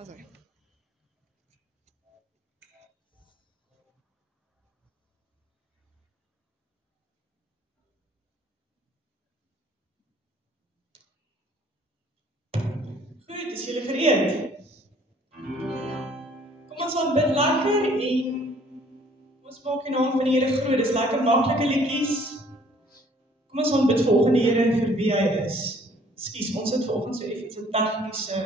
Oh, sorry. Goed, is jullie gereed? Kom ons bid lekker en ons maak die naam van die Here groot. Dis lekker maklike liedjies. Kom ons bid volgende Here vir wie hy is. Ekskuus, ons het vanoggend so effens 'n tegniese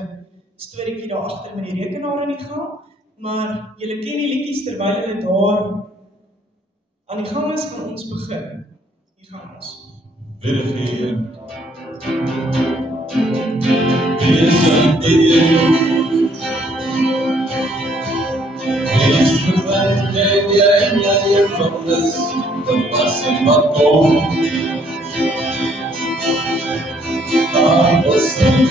storieetjie daar agter met die rekenaar aan die gang, maar julle ken die liedjies terwyl hulle daar aan die gang is, gaan ons begin. Hier gaan ons. Wees bevrijd en jij naar je vonnis, dan was het wat kom. Daar was het,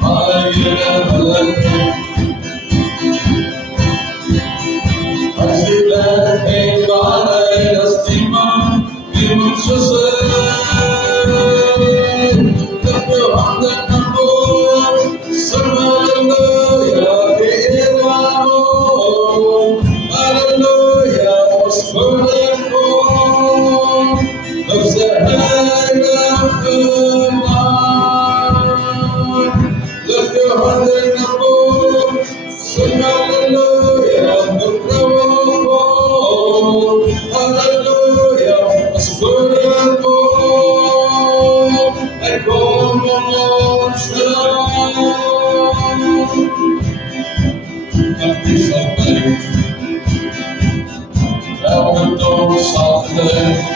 maar je als je blijft geen waarheid als die man, die moet zo zijn. Dat je handen naar voren, halleluja, Heer waarom, halleluja, ons voor en voor, op zijn heilige naam. Dat je handen naar voren, halleluja, halleluja, als voor en voor, en kom op ons naam. Dat is al bij, elke dag zal gelegd.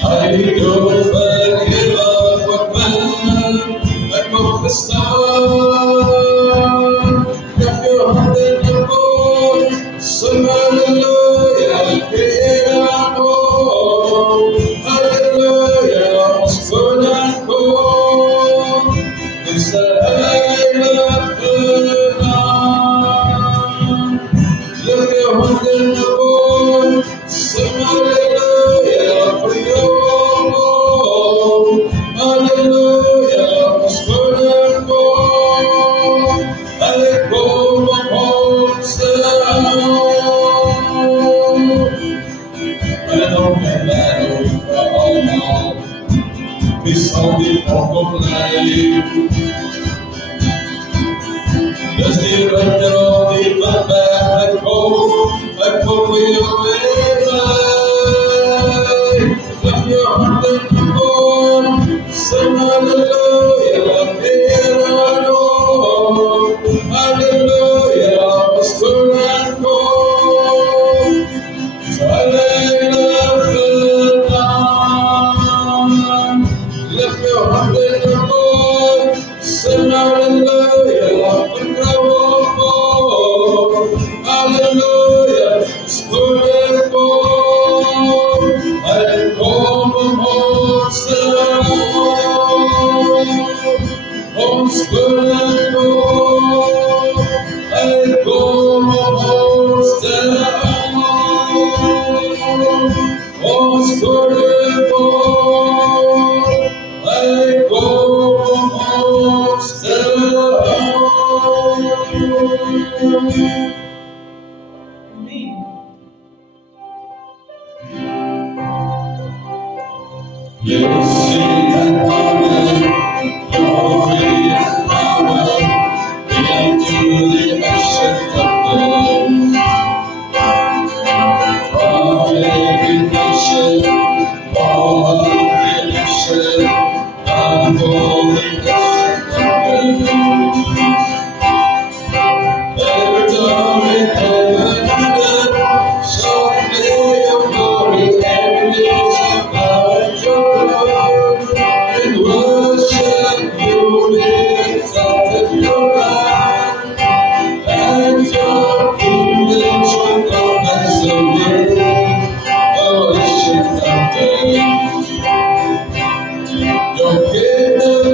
Hij doet vergeven wat men, hij mag bestaan. Dat je handen naar voren, halleluja, Heer waarom, halleluja, ons voor en voor, dus de heilige naam. Leg je handen naar voren, halleluja, voor jou, halleluja, ons voor en voor, en kom op ons naam. En ook voor allemaal, wie zal die nog opleiden? Dus die rechter al die van mij komt weer bij. Leg je handen naar voren, zing halleluja, Heer waarom, halleluja, als voor en voor, zijn heilige naam. Leg je handen naar voren, zing halleluja, vertrouw op, halleluja, als voor en voor, en kom op ons naam. Ons voor en voor, en kom op ons naam. Ons voor en voor, en kom op ons naam. Amen. Blessing and honor, glory and power, be unto the ancient of days. From every nation, all of creation, and all the ancient of days. Every tongue in heaven and earth shall declare your glory, every knee shall bow at your throne. In worship you will exalted your right, and your kingdom shall come as a wind, O ancient of days. Your kingdom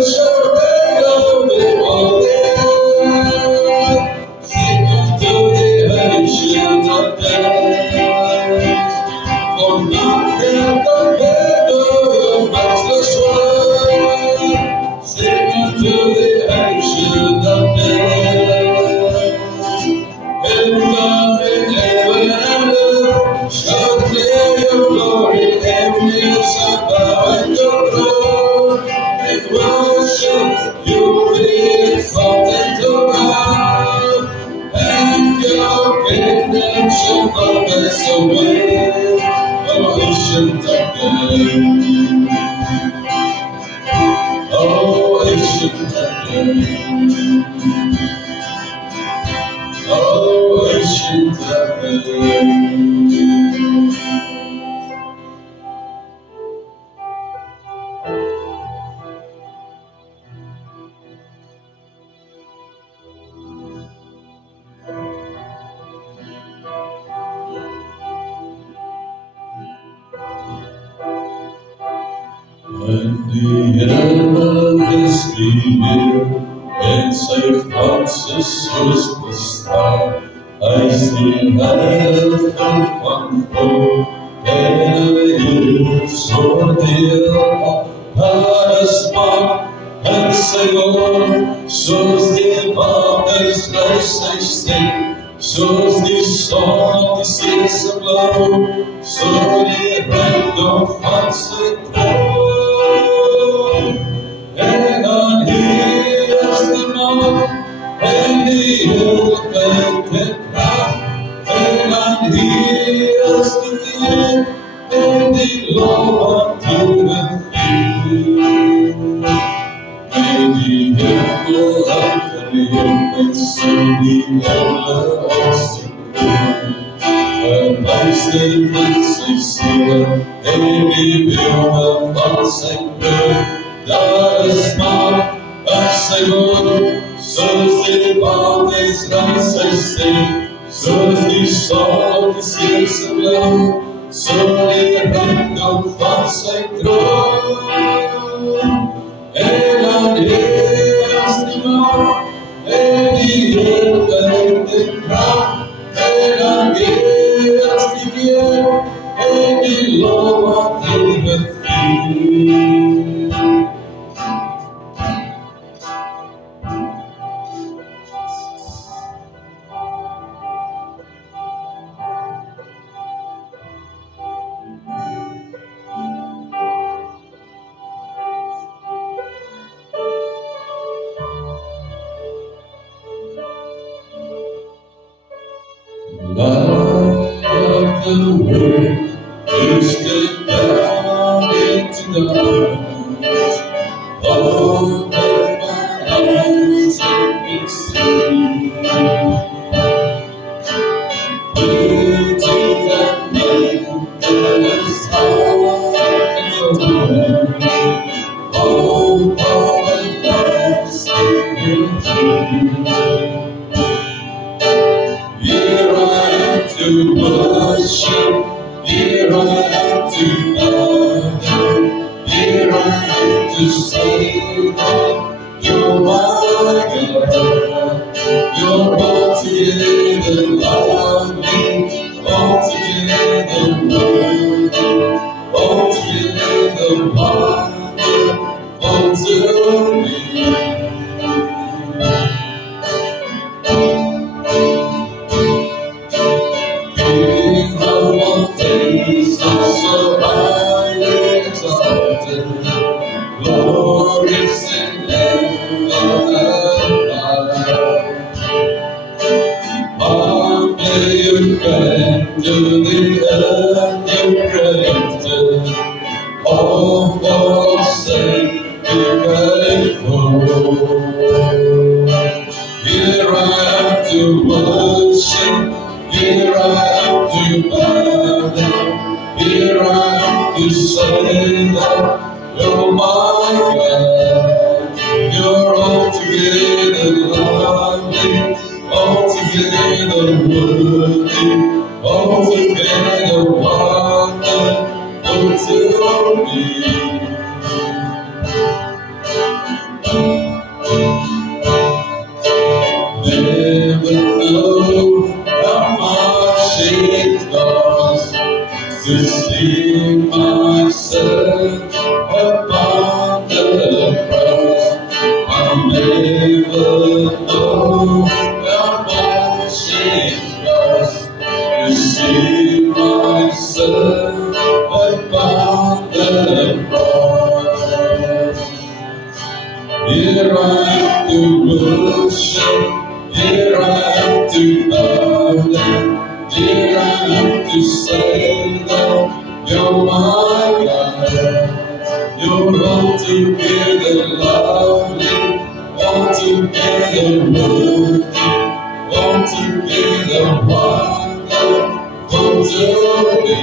you'll be exalted around, and your kingdom shall not pass away. Oh, ancient of days, oh, ancient of days, oh, ancient of days. And the everlasting year, and safe Francis was the star. I still have one hope, and it so dear. Paris mark and say, Lord, zoals die waters reis sy stem, zoals die son op die see se blauw, so die rijkdom van sy troon. En dan heers die macht en die heerlijkheid en kracht, en dan heers die eer en die lof wat eeuwig may die hemel uitgereed en sy die hele afsien. Verwijsheid met sy siel en die beelde van sy kleur. Daar is macht en sy woord, soos die waters reis sy stem, soos die son op die see se blauw, so die rijkdom van sy troon. En dan heers die macht en die heerlijkheid en kracht, en dan heers die eer en die lof wat eeuwig vier. Light of the world, you step down into darkness. Open my eyes and be seen. Beauty that made us high in the world. Oh, power and majesty and truth. Here I am to worship, here I am to bow down, here I am to say that you're my God. You're altogether lovely, altogether worthy, altogether wonderful to me. So highly exalted, glorious in heaven and high. Only you can do the earth you created, all for sake be grateful. Here I am to worship, here I am to bow down, here I am to say that you're my God. You're altogether lovely, altogether worthy, altogether wonderful to me. Never know how much it costs to see myself upon the Here I am to worship. Here I am to bow down. Here I am to say that you're my God. You're altogether lovely, altogether worthy, altogether wonderful to me.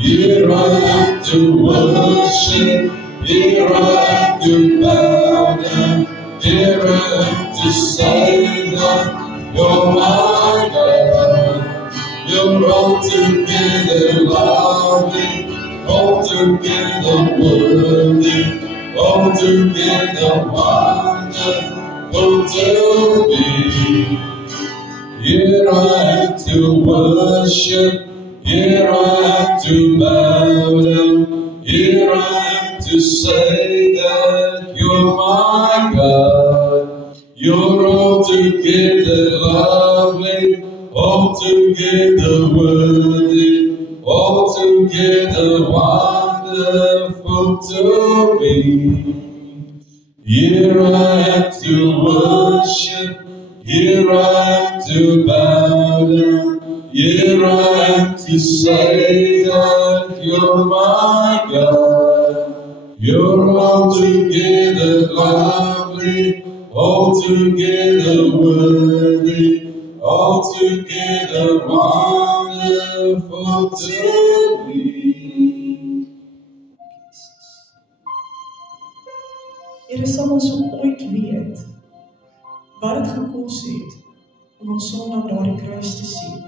Here I am to worship, here I am to bow down, here I am to say that you're my God. You're altogether lovely, altogether worthy, altogether wonderful to me. Here I am to worship, here I am to bow down, here I am to say that you're my God. You're altogether lovely, altogether worthy, altogether wonderful to me. Here I am to worship, here I am to bow down, here I am to say that you're my God. You're altogether lovely, altogether worthy, altogether wonderful to me. Here sal ons ooit weet wat het gekos het om ons son aan daardie kruis te sien.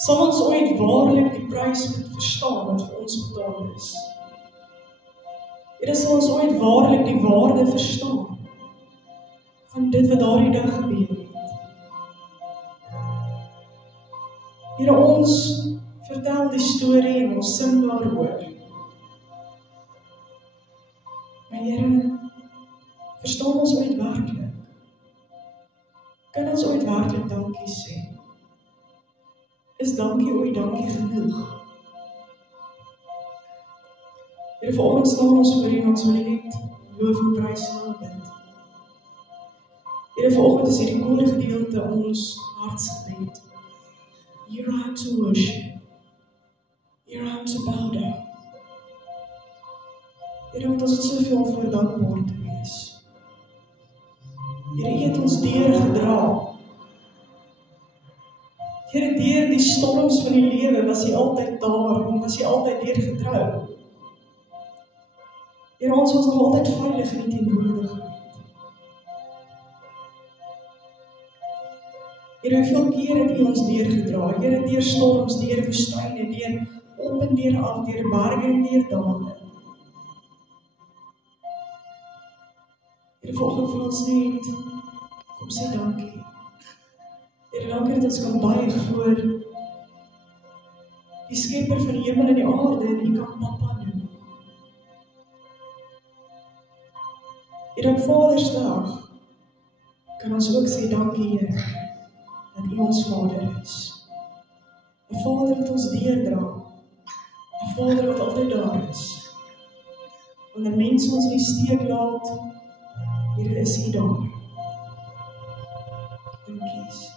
Sal ons ooit waarlik die prys moet verstaan wat vir ons betaal is. Here sal ons ooit waarlik die waarde verstaan van dit wat daardie dag gebeur het. Here, ons vertel die storie en ons sing daaroor. Maar Here, verstaan ons ooit werklik? Kan ons ooit werklik dankie sê? Is dankie ooit dankie genoeg? Here, vir ons staan ons voor U en ons wil net loof en prys en aanbid. Here, vanoggend is hierdie kort gedeelte ons hartsgebed. Here I am to worship. Here I am to bow down. Here, want ons het soveel voor dankbaar te wees. Here, U het ons deurgedra. Here, deur die storms van die lewe was U altyd daar, en was U altyd deurgetrou. Here, ons was nog altyd veilig in die teenwoordigheid. Here, hoeveel keer het U ons deurgedra? Here, deur storms, deur woestyne, deur op en deur af, deur berge en deur dale. Here, vanoggend vir ons net, kom sê dankie. Here, dankie dat ons kan buig voor die skepper van die hemel en die aarde en U kan Papa noem. Here, op Vadersdag kan ons ook sê dankie, Here, dat U ons Vader is. 'n Vader wat ons deurdra. 'n Vader wat altyd daar is. Wanneer mense ons in die steek laat, Here, is U daar. Dankie, Jesus.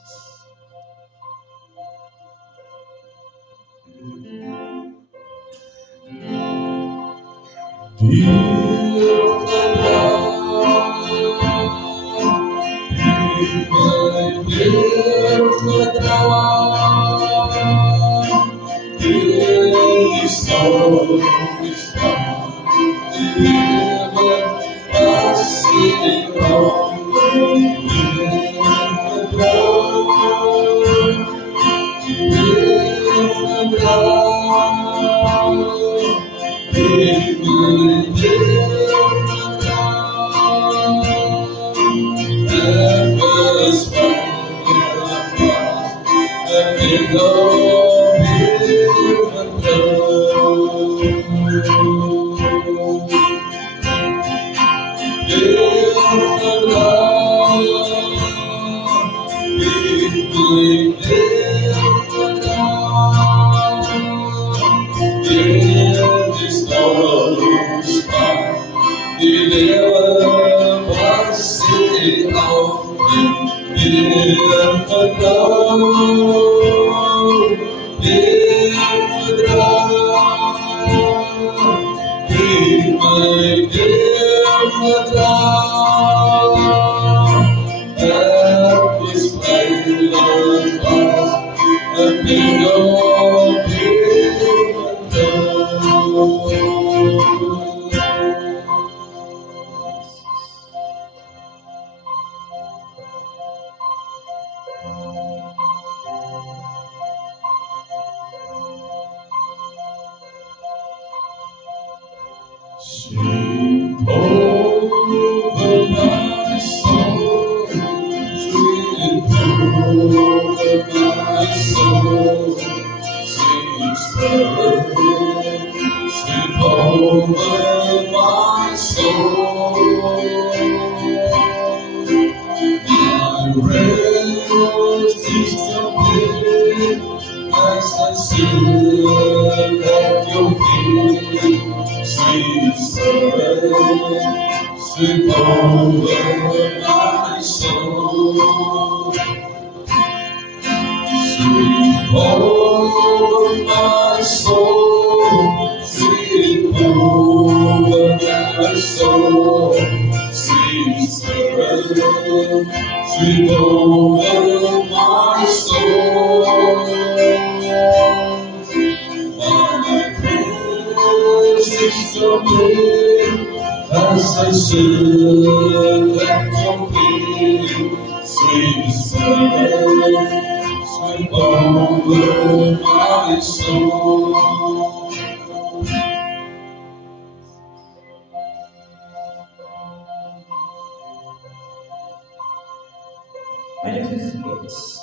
Heilige Gees,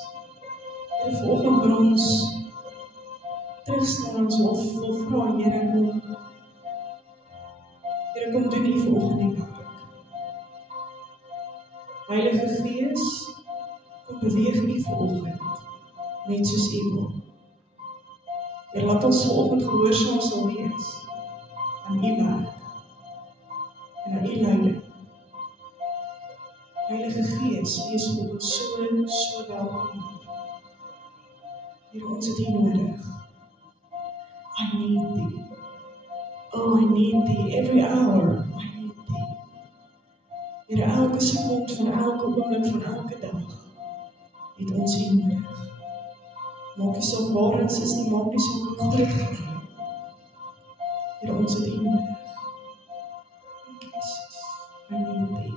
Here vanoggend wil ons terugstaan ons hof, wil vra, Here, kom doen U vanoggend die werk. Heilige Gees, kom beweeg U vanoggend, net soos U wil. Here, laat ons vanoggend gehoorsaam sal wees aan U werk en aan U leiding. Heilige Gees, U is vir ons so welkom. Here, ons het U nodig. I need Thee. Oh, I need Thee. Every hour, I need Thee. Here, elke seconde van elke oomblik van elke dag, het ons U nodig. Maak nie saak waar ons is nie, maak nie saak hoe groot het nie. Here, ons het U nodig. Jesus, I need Thee.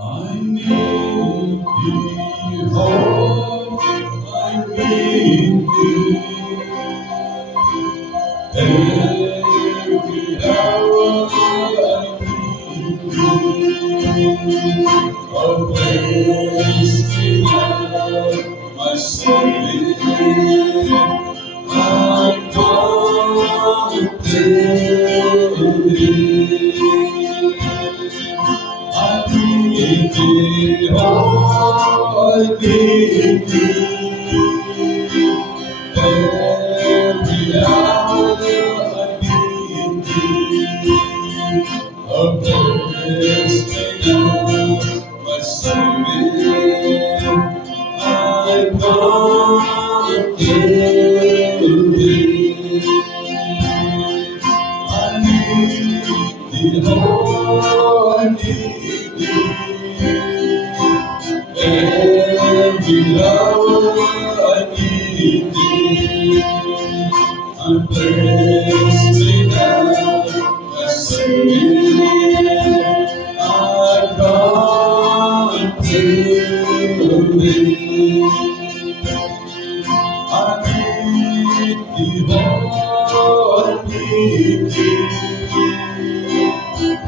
I need Thee, oh, I need Thee. Every hour I need Thee. A place to have my soul in. I'm gonna build Thee. I need Thee, oh, I need Thee. Every hour I need Thee. A place to have my soul in. I'm gonna build Thee. I need Thee, oh, I need Thee. Every hour I need Thee. I'm blessed now, my Savior. I'm gonna build Thee. I need Thee, oh, I need Thee.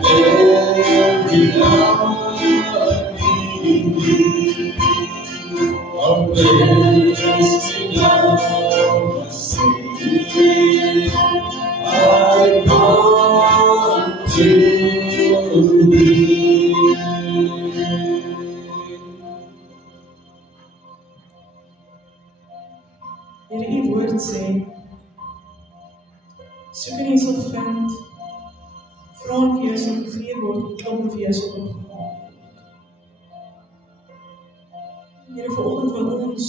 Every hour I need Thee. I'm blessed now, my Savior. I'm gonna build Thee. Here, U woord sê, soek en jy sal vind, vra en vir jou sal gegee word, en klop en vir jou sal opgemaak word. Here, vanoggend wil ons,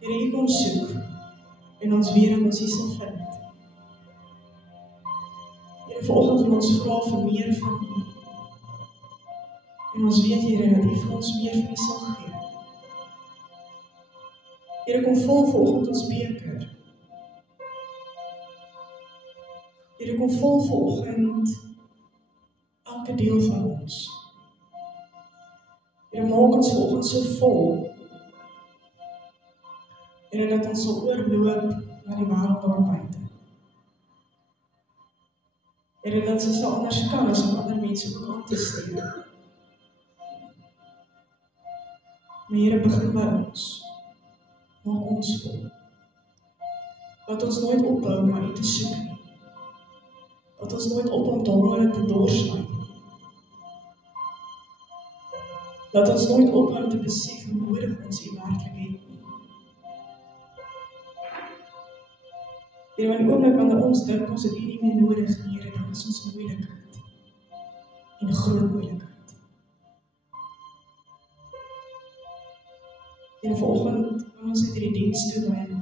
Here, U kom soek en ons weet dat ons hier sal vind. Here, vanoggend wil ons vra vir meer van U. En ons weet, Here, dat U vir ons meer van U sal gee. Here, kom vul vanoggend ons beker. Here, kom vul vanoggend elke deel van ons. Here, maak ons vanoggend so vol. Here, dat ons sal oorloop na die wêreld daar buite. Here, dat ons so anders kan as om ander mense ook aan te steek. Maar Here, begin by ons. Maak ons vol. Dat ons nooit ophou na U te soek nie. Dat ons nooit ophou om te honger en te dors nie. Dat ons nooit ophou om te besef hoe nodig ons U werklik het nie. Here, in die oomblik wanneer ons dink ons het U nie meer nodig nie, Here, dan is ons moeilikheid. En 'n groot moeilikheid. Here, vanoggend ons het hierdie diens toe by U.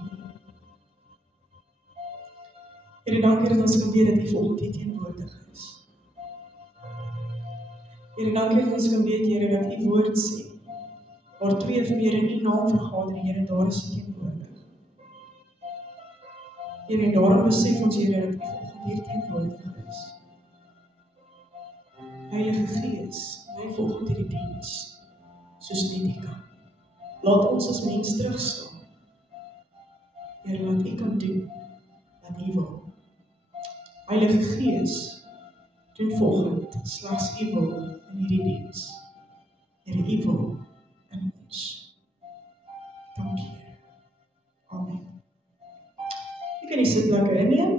Here, dankie dat ons kan weet dat U vanoggend hier teenwoordig is. Here, dankie dat ons kan weet, Here, dat U woord sê, waar 2 of meer in U naam vergader, Here, daar is U teenwoordig. Here, en daarom besef ons, Here, dat U vanoggend hier teenwoordig is. Heilige Gees, lei vanoggend hierdie diens, soos net U kan. Laat ons as mens terugstaan. Here, laat U kan doen wat U wil. Heilige Gees, doen vanoggend slegs U wil in hierdie diens. Here, U wil in ons. Dankie, Here. Amen. Jy kan die sitplekke inneem.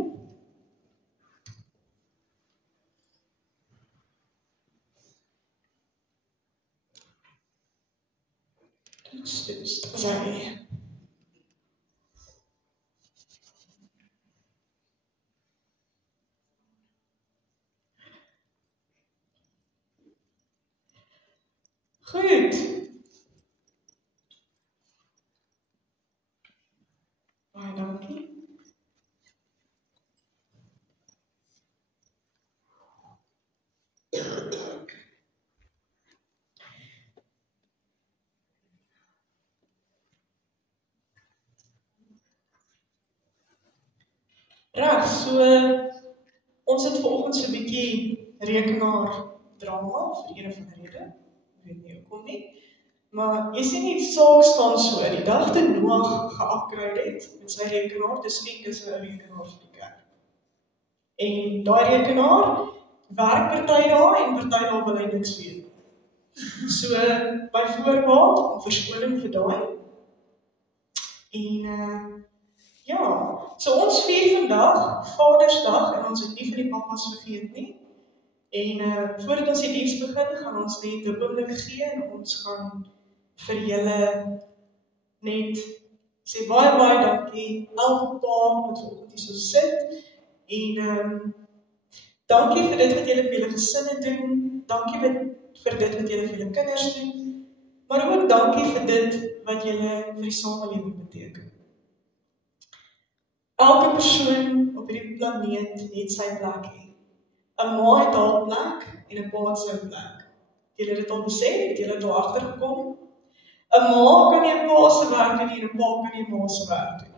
Sorry. Goed. Baie dankie. Reg, so ons het vanoggend so 'n bietjie rekenaar drama vir een of ander rede. Ek weet nie hoekom nie. Maar jy sien nie saak staan so, die dag toe Noag ge-upgrade het met sy rekenaar, dis skenk is 'n rekenaar vir die kerk. En daai rekenaar werk party dae en party dae wil hy niks weet. So by voorbaat om verskoning vir daai. En ja, so ons vier vandag Vadersdag en ons het nie vir die pappas vergeet nie. En voordat ons die diens begin, gaan ons net 'n oomblik gee en ons gaan vir julle net sê baie dankie elke pa wat vanoggend hier so sit. En dankie vir dit wat julle vir julle gesinne doen. Dankie vir dit wat julle vir julle kinders doen. Maar ook dankie vir dit wat julle vir die samelewing beteken. Elke persoon op hierdie planeet het sy plek hê. 'n ma het haar plek en 'n pa het sy plek. Het julle dit al besef? Het julle dit al agtergekom? 'n ma kan nie 'n pa se werk doen nie en 'n pa kan nie 'n ma se werk doen.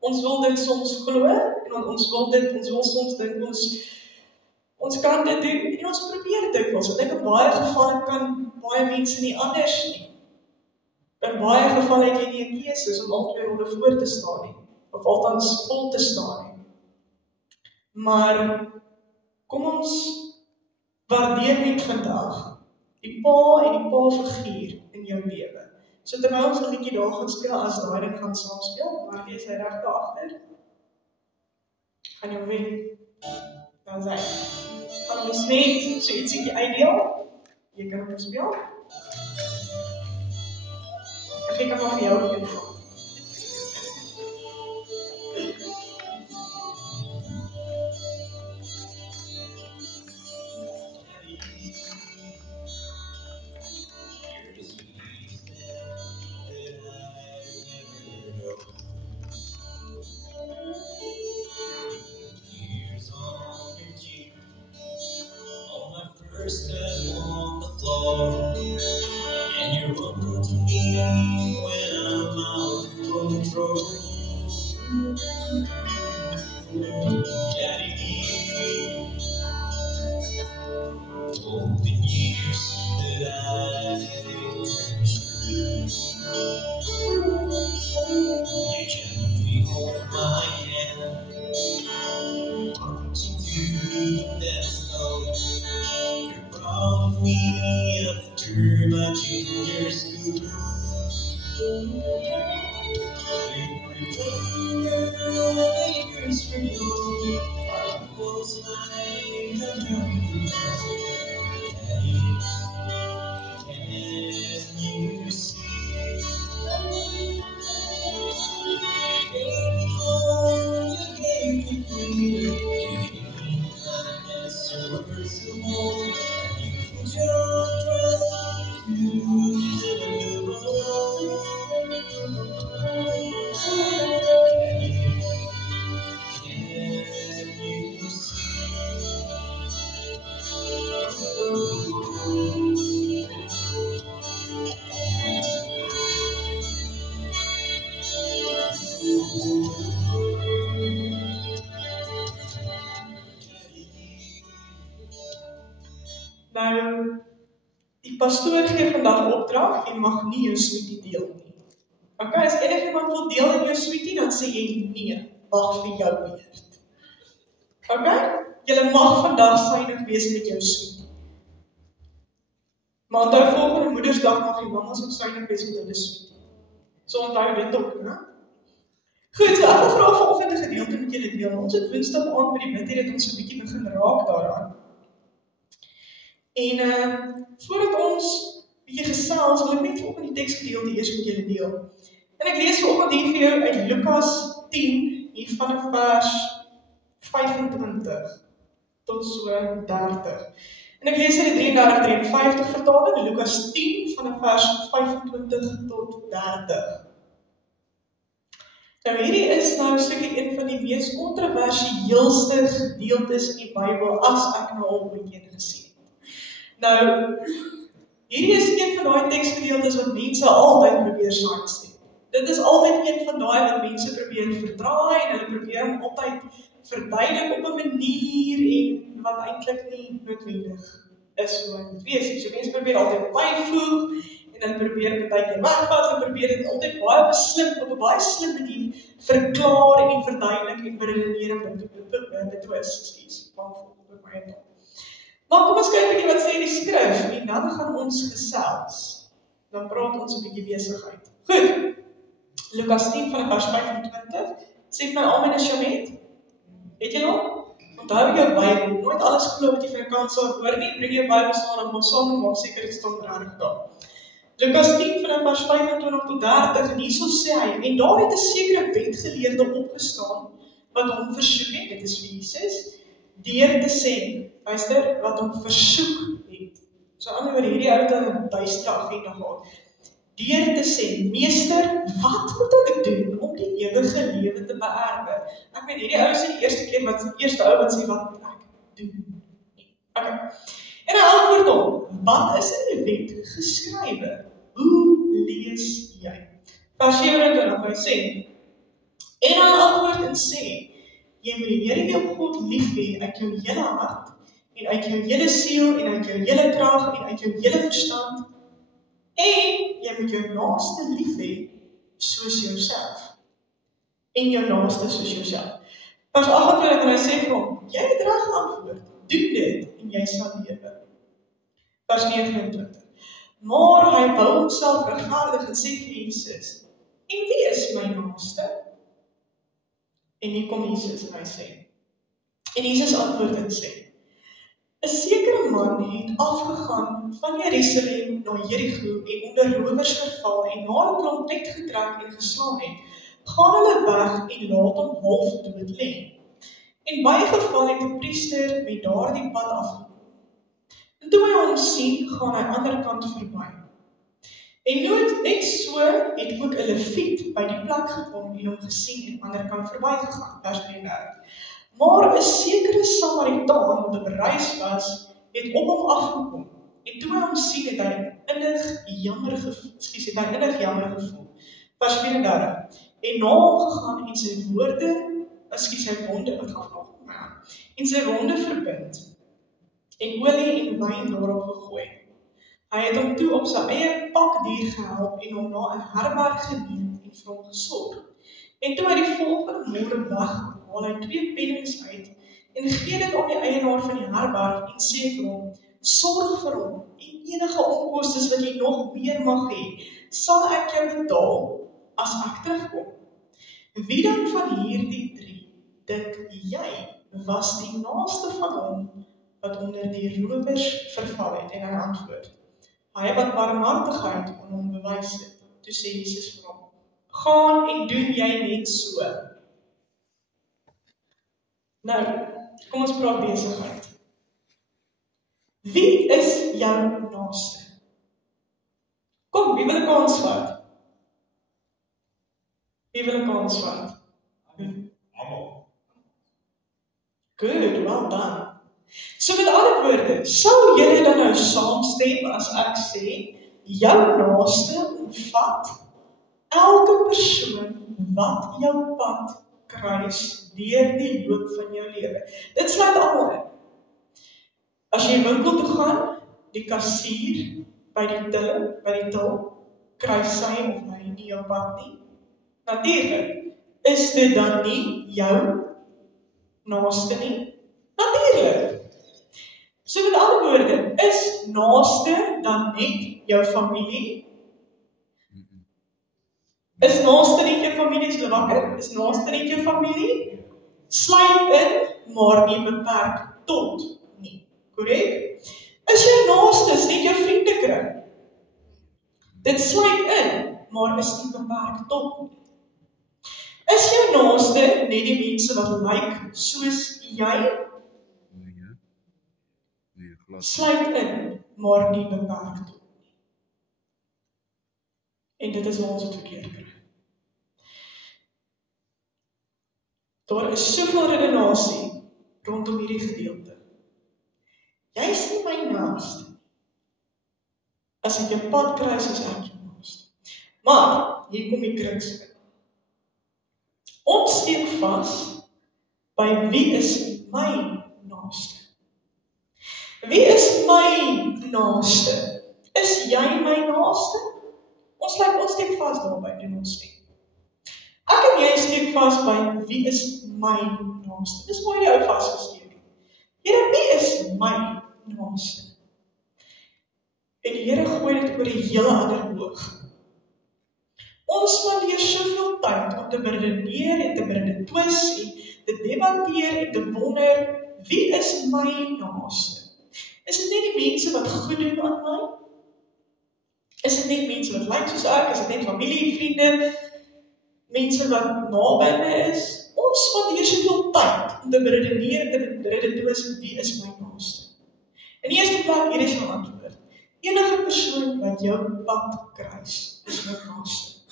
Ons wil dit soms glo en ons wil soms dink ons kan dit doen en ons probeer dit dikwels. Want in baie gevalle kan baie mense nie anders nie. In baie gevalle het jy nie 'n keuse om al twee rolle voor te staan nie. Of althans vol te staan nie. Maar kom ons waardeer net vandag die pa en die pa figuur in jou lewe. So terwyl ons 'n liedjie daar gaan speel, as daai ding gaan saam speel, maar jy is hy reg daar agter. Gaan jy weet, dan sê gaan ons net so ietsie uitdeel. Jy kan hom speel. Ek kan maar jou een van. first time on the floor, and you run to me when I'm out of control. Daddy, all the years that I've you gently hold my hand, marching through the death zone. You're proud of me after my junior school. Remember the years from you, I was like a young Daddy, can you see? You gave me freedom, you gave me kindness, your words of hope, and you put your trust to the world. Can you see? Nou, die pastoor gee vandag opdrag en mag nie jou sweetie deel nie. Okay, as enigiemand wil deel in jou sweetie, dan sê jy nee, wag vir jou beurt. Okay? Julle mag vandag synig wees met jou sweetie. Maar onthou volgende Moedersdag mag die mamas ook synig wees met hulle sweetie. So onthou dit ook, né? Goed, so ek wil vra vanoggend 'n gedeelte met julle deel. Ons het Woensdag aand by die bid het ons 'n bietjie begin raak daaraan. En voordat ons bietjie gesels, wil ek net vanoggend die teksgedeelte eers met julle deel. En ek lees vanoggend hier vir jou uit Lukas 10, hier vanaf vers 25 tot so 30. En ek lees uit die 33-53 vertaling, Lukas 10 vanaf vers 25 tot 30. Nou hierdie is nou seker een van die mees kontroversieelste gedeeltes in die Bybel as ek nou al ooit een gesien het. Nou, hierdie is een van daai teksgedeeltes wat mense altyd probeer sidestep. Dit is altyd een van daai wat mense probeer verdraai en hulle probeer hom altyd verduidelik op 'n manier en wat eintlik nie noodwendig is hoe hy moet wees. So mense probeer altyd byvoeg en hulle probeer baie keer wegvat en probeer dit altyd baie beslim op 'n baie slim manier verklaar en verduidelik en beredeneer en betwis, ekskuus, op my taal. Maar kom ons kyk 'n bietjie wat sê die skrif en dan gaan ons gesels. Dan praat ons 'n bietjie besigheid. Goed. Lukas 10 van vers 25. Sê vir my almal as jy met. Het jy nog? Onthou jou Bybel. Nooit alles glo wat jy vir 'n kans sal hoor nie. Bring jou Bybel staan en ons saam maak seker dit staan reg daar. Lukas 10 van vers 25 tot 30 en hierso sê hy, en daar het 'n sekere wetgeleerde opgestaan wat hom versoek het, dit is vir Jesus, deur te sê, luister, wat hom versoek het. So ander oor hierdie ou het 'n duistere agenda gehad. Deur te sê, meester, wat moet ek doen om die ewige lewe te beerwe? Ek weet, hierdie ou is die eerste ou wat sê, wat moet ek doen? Okay. En hy antwoord hom, wat is in die wet geskrywe? Hoe lees jy? Vers 27, hy sê, en hy antwoord en sê, jy moet die Here jou God lief hê uit jou hele hart, en uit jou hele siel, en uit jou hele krag, en uit jou hele verstand, en jy moet jou naaste lief hê soos jouself. En jou naaste soos jouself. Vers 28, en hy sê vir hom, jy het reg antwoord, doen dit, en jy sal lewe. Vers 29. Maar hy wou homself regverdig en sê vir Jesus, en wie is my naaste? En hier kom Jesus en hy sê, en Jesus antwoord en sê, 'n sekere man het afgegaan van Jerusalem na Jerigo en onder rowers verval en na 'n klomp net getrek en geslaan het, gaan hulle weg en laat hom half dood lê. En bygeval het 'n priester met daardie pad afgekom. En toe hy hom sien, gaan hy aan die ander kant verby. En net so het ook 'n leviet by die plek gekom en hom gesien en aan die ander kant verbygegaan. Vers 33. Maar 'n sekere Samaritaan wat op reis was, het op hom afgekom. En toe hy hom sien, het hy innig jammer gevoel. Vers 34. En na hom gegaan en sy wonde verbind, en olie en wyn daarop gegooi. Hy het hom toe op sy eie pakdier gehelp en hom na 'n herberg geneem en vir hom gesorg. En toe hy die volgende môre weggaan, haal hy 2 pennings uit en gee dit aan die eienaar van die herberg en sê vir hom, sorg vir hom en enige onkostes wat jy nog meer mag hê, sal ek jou betaal as ek terugkom. Wie dan van hierdie 3 dink jy was die naaste van hom wat onder die rowers verval het? En hy antwoord, hy wat barmhartigheid aan hom bewys het. Toe sê Jesus vir hom, gaan en doen jy net so. Nou, kom ons praat besigheid. Wie is jou naaste? Kom, wie wil 'n kans vat? Wie wil 'n kans vat? Almal. Good, well done. So met ander woorde, sal julle dan nou saamstem as ek sê, jou naaste omvat elke persoon wat jou pad kruis deur die loop van jou lewe. Dit sluit almal in. As jy winkel toe gaan, die kassier by die til, kruis sy of hy nie jou pad nie. Natuurlik, is dit dan nie jou naaste nie? Natuurlik. So met ander woorde, is naaste dan net jou familie? Is naaste net jou familie, is wakker? Is naaste net jou familie? Sluit in, maar nie beperk tot nie. Korrek? Is jou naaste net jou vriendekring? Dit sluit in, maar is nie beperk tot nie. Is jou naaste net die mense wat lyk soos jy? Sluit in, maar nie beperk tot nie. En dit is waar ons het verkeerd kry. Daar is soveel redenasie rondom hierdie gedeelte. Jy is nie my naaste. As ek jou pad kruis, is ek jou naaste. Maar, hier kom die kruks in. Ons steek vas by wie is my naaste. Wie is my naaste? Is jy my naaste? Ons steek vas daarby, doen ons steek. Ek en jy steek vas by wie is my naaste. Dis mooi die ou vasgesteek. Here, wie is my naaste? En die Here gooi dit oor 'n hele ander boog. Ons spandeer soveel tyd om te beredeneer en te bedetwis en te debatteer en te wonder, wie is my naaste? Is dit net die mense wat goed doen aan my? Is dit net mense wat lyk soos ek? Is dit net familie, vriende, mense wat naby my is? Ons spandeer soveel tyd om te beredeneer en te bedetwis, wie is my naaste? In die eerste plek, hier is jou antwoord. Enige persoon wat jou pad kruis, is my naaste.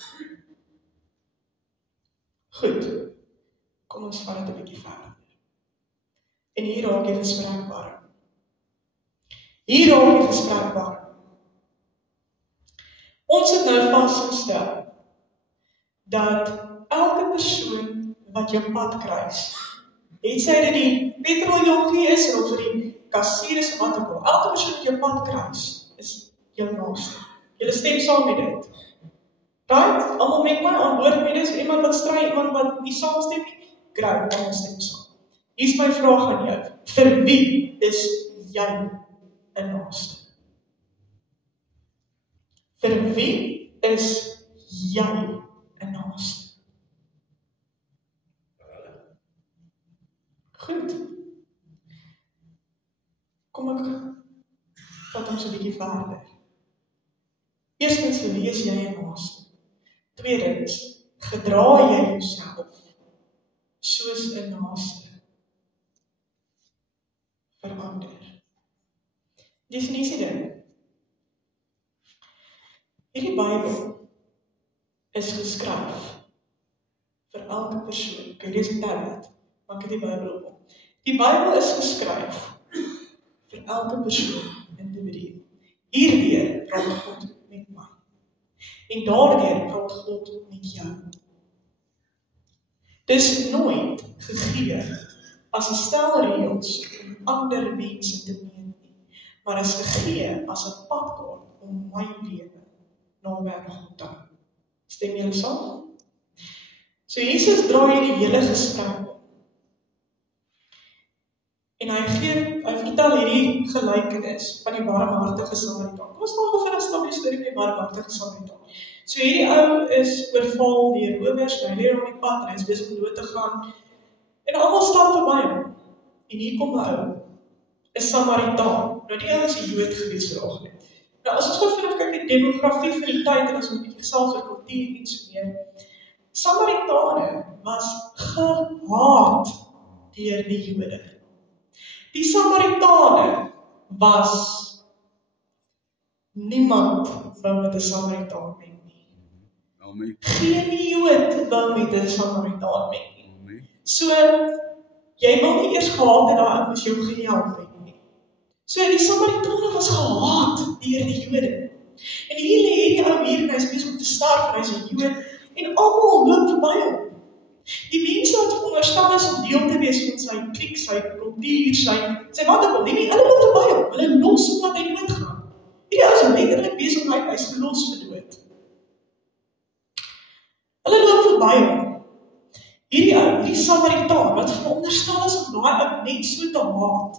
Goed, kom ons vat dit 'n bietjie verder. En hier raak die gesprek warm. Ons het nou vasgestel dat elke persoon wat jou pad kruis, het sy dit die petroljoggie is of die kassier is of wat ook al, elke persoon wat jou pad kruis, is jou naaste. Julle stem saam met dit. Right? Almal met my antwoord met dit, so iemand wat stry, iemand wat nie saamstem nie, great, almal stem saam. Hier is my vraag aan jou. Vir wie is jy 'n naaste? Vir wie is jy 'n naaste? Goed. Kom ek vat ons 'n bietjie verder. Eerstens, vir wie is jy 'n naaste? Tweedens, gedra jy jouself soos 'n naaste vir ander? Definisie ding. Hierdie Bybel is geskryf vir elke persoon. Kyk, dis 'n tablet, maak dit die Bybel op. Die Bybel is geskryf vir vir elke persoon individueel. Hierdeur praat God met my. En daardeur praat God met jou. Dis nooit gegee as 'n stel reëls om ander mense te meen nie, maar is gegee as 'n padkaart om my lewe naby God te hou. Stem julle saam? So Jesus draai hierdie hele gesprek op. En hy vertel hierdie gelykenis van die barmhartige Samaritaan. Kom ons maak 'n vinnige stapie storie met die barmhartige Samaritaan. So hierdie ou is oorval deur rowers, hy lê op die pad en hy is besig om dood te gaan. En almal stap verby hom. En hier kom 'n ou, 'n Samaritaan. Nou die ou is 'n Jood gewees veraag net. Nou as ons gou vinnig kyk die demografie van die tyd en as ons 'n bietjie gesels oor kultuur en so meer. Samaritane was gehaat deur die Jode. Die Samaritane was niemand wou met 'n Samaritaan meng nie. Amen. Geen Jood wou met 'n Samaritaan meng nie. Amen. So jy wil nie eers gehaat het daai ou moes jou gehelp het nie. So die Samaritane was gehaat deur die Jode. En hier lê hierdie ou hier en hy is besig om te sterf, hy's 'n Jood en almal loop verby hom. Die mense wat veronderstel is om deel te wees van sy kliek, sy kultuur, sy wat ook al, hulle loop verby hom, hulle los hom wat hy doodgaan. Hierdie ou is letterlik besig om hy is gelos vir dood. Hulle loop verby hom. Hierdie ou, die Samaritaan, wat veronderstel is om daai ou net so te haat,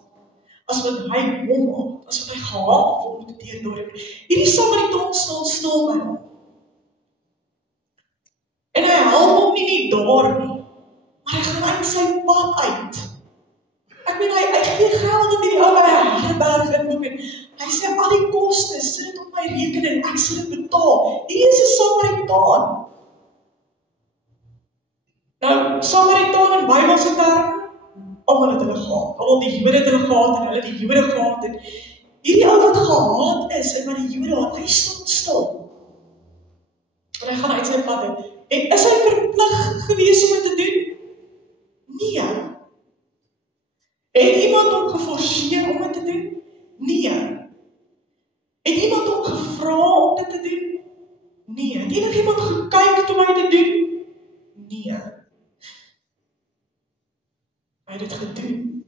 as wat hy hom haat, as wat hy gehaat word deur daardie. Hierdie Samaritaan staan stil by hom. En hy help hom nie daar nie, maar hy gaan uit sy pad uit. Ek meen, hy gee geld dat hierdie ou by 'n herberg inboek en hy sê al die koste, sit dit op my rekening, ek sal dit betaal. Hierdie is 'n Samaritaan. Nou, Samaritaan in Bybelse terme, almal het hulle gehaat. Al die Jode het hulle gehaat en hulle die Jode gehaat het. Hierdie ou wat gehaat is en wat die Jode haat, hy staan stil. En hy gaan uit sy pad uit. En is hy verplig gewees om dit te doen? Nee. Het iemand hom geforseer om dit te doen? Nee. Het iemand hom gevra om dit te doen? Nee. Het enigiemand gekyk toe hy dit doen? Nee. Hy het dit gedoen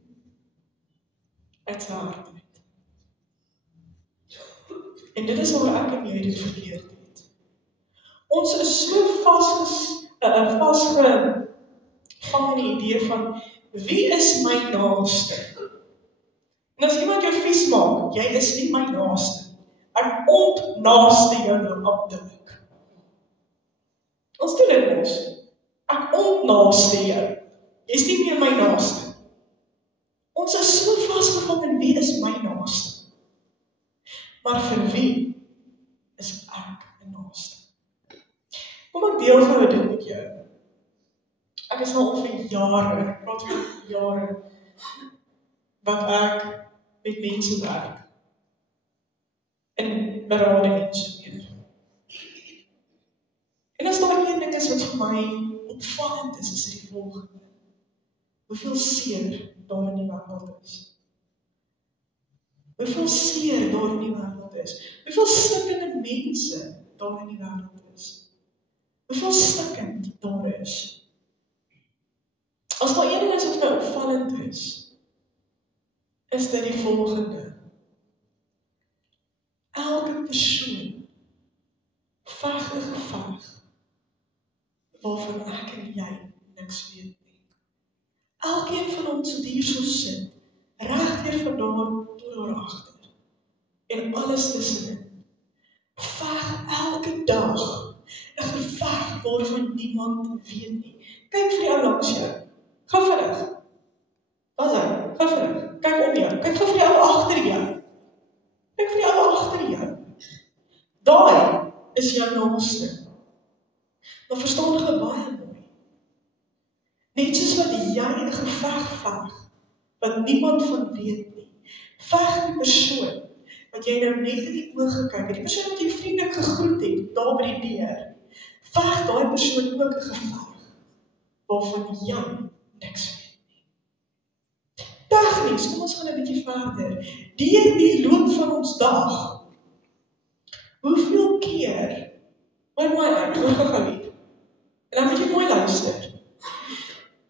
uit sy hart uit. En dit is waar ek en jy dit verkeerd het. Ons is so vasgevang in die idee van wie is my naaste? En as iemand jou vies maak, jy is nie my naaste. Ek ontnaaste jou nou amptelik. Ons doen dit mos. Ek ontnaaste jou. Jy is nie meer my naaste. Ons is so vasgevang in wie is my naaste. Maar vir wie is ek 'n naaste? Kom ek deel van dit met jou. Ek is al vir jare, ek praat van jare, wat ek met mense werk. En beraad mense weer. En as daar een ding is wat vir my opvallend is die volgende. Hoeveel seer daar in die wêreld is. Hoeveel seer daar in die wêreld is. Hoeveel stikkende mense daar in die wêreld is. Hoeveel stikkend daar is. As daar een ding is wat my opvallend is dit die volgende. Elke persoon veg 'n geveg waarvan ek en jy niks weet nie. Elkeen van ons wat hier so sit, regdeur van daar tot daar agter en alles tussenin, veg elke dag 'n geveg waarvan niemand weet nie. Kyk vir die ou langs jou. Gou vinnig. Wat is hy? Gou vinnig. Kyk om jou. Kyk gou vir die ou agter jou. Kyk vir die ou agter jou. Daai is jou naaste. Maar verstaan jy baie mooi. Net soos wat jy 'n geveg veg, wat niemand van weet nie. Veg die persoon wat jy nou net in die oë gekyk het, die persoon wat jy vriendelik gegroet het, daar by die deur. Veg daai persoon ook 'n geveg waarvan jy niks weet nie. Skrif, kom ons gaan 'n bietjie verder. Deur die loop van ons dag, hoeveel keer, hoor gou hier, en dan moet jy mooi luister.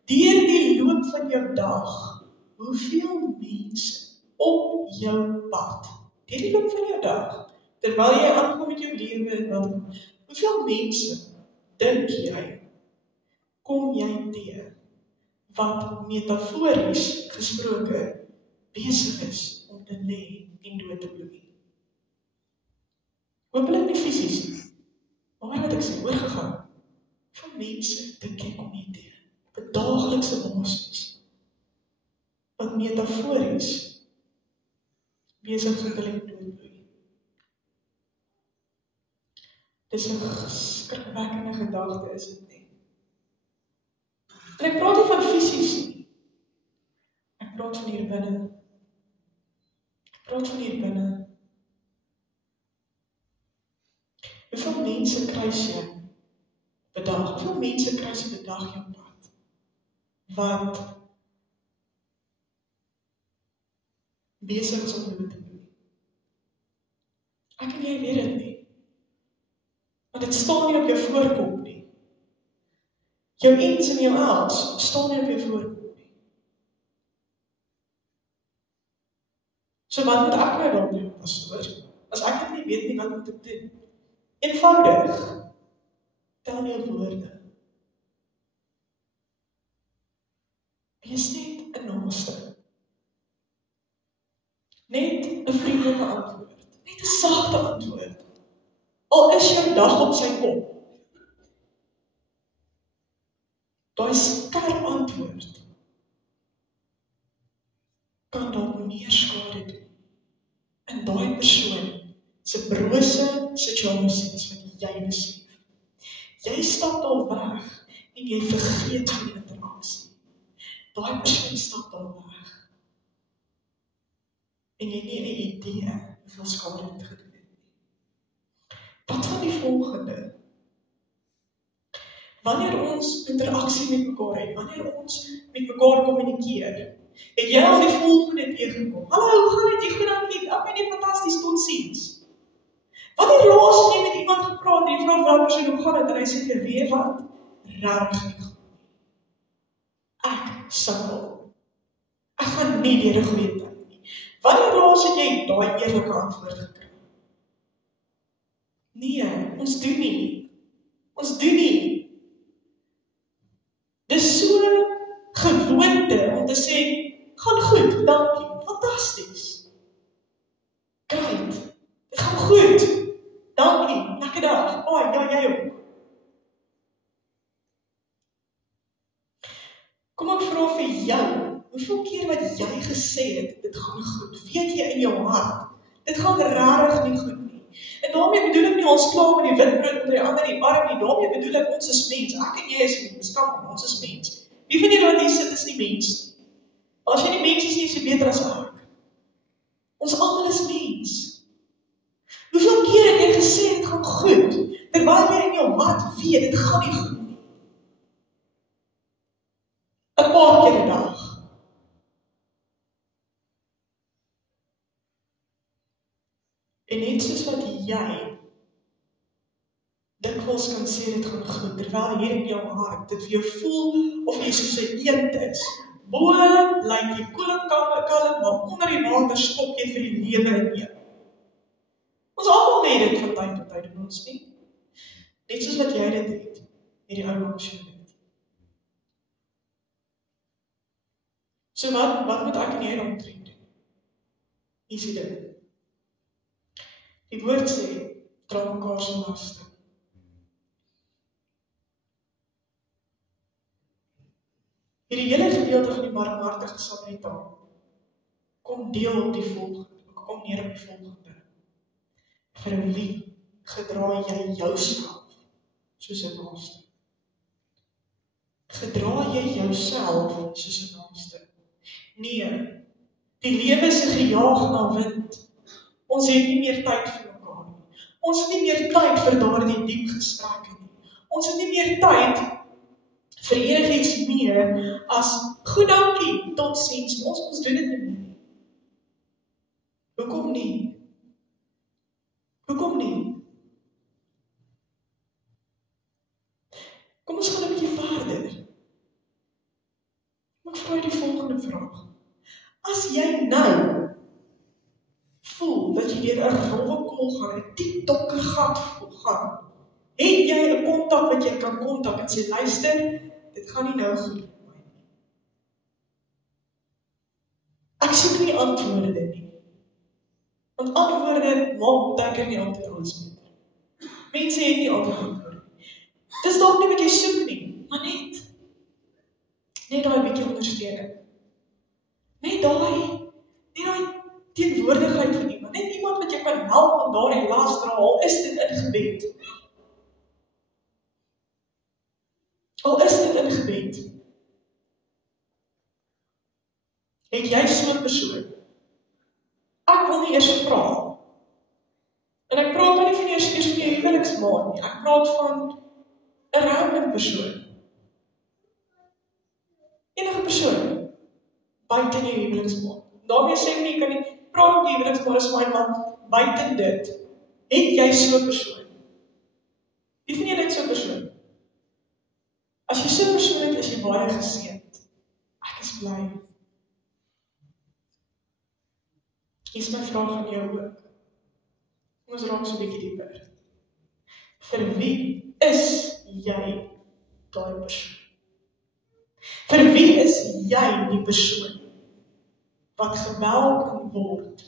Deur die loop van jou dag, hoeveel mense op jou pad, deur die loop van jou dag, terwyl jy aankom met jou lewe, hoeveel mense dink jy, kom jy teë, wat metafories gesproke besig is om te lê en dood te bloei. Hoopelik nie fisies nie, maar wat ek sê, hoor gegaan, van mense dink jy kom jy teë, op 'n daaglikse basis, wat metafories besig is om te lê en dood te bloei. Dis 'n skrikwekkende gedagte, is dit nie? En ek praat nie van fisies nie. Ek praat van hier binne. Hoeveel mense kruis jy per dag? Hoeveel mense kruis jy per dag jou pad? Wat besig is om dood te bloei? Ek en jy weet dit nie. Want dit staan nie op jou voorkop nie. Jou ins en jou outs staan nie op jou voorkop nie. So wat moet ek nou dan doen, pastoor? As ek dit nie weet nie, wat moet ek doen? Eenvoudig, tel jou woorde. Wees net 'n naaste. Net 'n vriendelike antwoord. Net 'n sagte antwoord. Al is jou dag op sy kop. Daai skerp antwoord kan dalk meer skade doen in daai persoon se brose situasies wat jy besef. Jy stap al weg en jy vergeet van die interaksie. Daai persoon stap al weg en jy het nie 'n idee hoeveel skade dit gedoen het nie. Wat van die volgende? Wanneer ons interaksie met mekaar het, wanneer ons met mekaar kommunikeer, het jy al die volgende tegenkom. Hallo, hoe gaan dit? Jy goed, dankie. Ek ben fantasties, tot ziens. Wanneer laas het jy met iemand gepraat en jy vra wel persoon hoe gaan dit, en hy sê vir weet wat? Rarig nie goed. Ek sukkel. Ek gaan nie deur 'n goeie tyd nie. Wanneer laas het jy daai eerlike antwoord gekry? Nee, ons doen nie. Ons doen nie. Dis so gewoonte om te sê, gaan goed, dankie, fantasties. Great, dit gaan goed, dankie, lekker dag, ja, jy ook. Kom ek vra vir jou, hoeveel keer wat jy gesê het, dit gaan goed, weet jy in jou hart, dit gaan rarig nie goed nie. En daarmee bedoel ek nie ons klaar met die witbrood onder die ander die arm nie, daarmee bedoel ek ons is mens, ek en jy is mens, kom, ons is mens. Wie van julle wat hier sit is nie mens? As jy nie mens is nie, is jy beter as ek. Ons almal is mens. Hoeveel keer het jy gesê, dit gaan goed, terwyl jy in jou hart weet, dit gaan nie goed nie. 'n paar keer 'n dag. En net soos wat jy dikwels kan sê dit gaan goed, terwyl hier in jou hart, dit vir jou voel of jy soos 'n eend is. Bo lyk jy koel en kalm, maar onder die water skop jy vir die lewe in jou. Ons almal het dit van tyd tot tyd in ons nie. Net soos wat jy dit het, hierdie ou mens het. So wat moet ek en jy omtrent doen? Hier is die ding. Die woord sê, dra mekaar se laste. Hierdie hele gedeelte van die barmhartige Samaritaan kom deel op die volgende, kom neer op die volgende. Vir wie gedra jy jouself soos 'n naaste? Gedra jy jouself soos 'n naaste? Nee, die lewe is gejaag na wind. Ons het nie meer tyd vir mekaar nie. Ons het nie meer tyd vir daardie diep gesprekke nie. Ons het nie meer tyd vir enigiets meer as goed dankie, totsiens, ons doen dit nie. Hoekom nie? Hoekom nie? Kom ons gaan 'n bietjie verder. Ek vra die volgende vraag. As jy nou voel dat jy deur 'n rowwe kol gaan, 'n diep donker gat gaan, het jy 'n kontak wat jy kan kontak en sê, luister, dit gaan nie nou goed met my nie. Ek soek nie antwoorde nie. Want antwoorde maak baie keer nie altyd alles beter. Mense het nie altyd antwoorde. Dis dalk nie wat jy soek nie, maar net daai bietjie ondersteuning. Net daai teenwoordigheid van iemand. Net iemand wat jy kan help om daardie las dra, al is dit in gebed. Al is dit in gebed. Het jy so 'n persoon? Ek wil nie eers vra. En ek praat nie van eers van jou huweliksmaat nie. Ek praat van 'n random persoon. Enige persoon buite jou huweliksmaat. Daarmee sê ek nie, jy kan nie praat met jou huweliksmaat is fyn, maar buite dit, het jy so 'n persoon? Wie van julle het so 'n persoon? As jy so 'n persoon het, is jy baie geseënd. Ek is bly. Hier is my vraag aan jou ook. Kom ons raak so 'n bietjie dieper. Vir wie is jy daai persoon? Vir wie is jy die persoon wat gebel kan word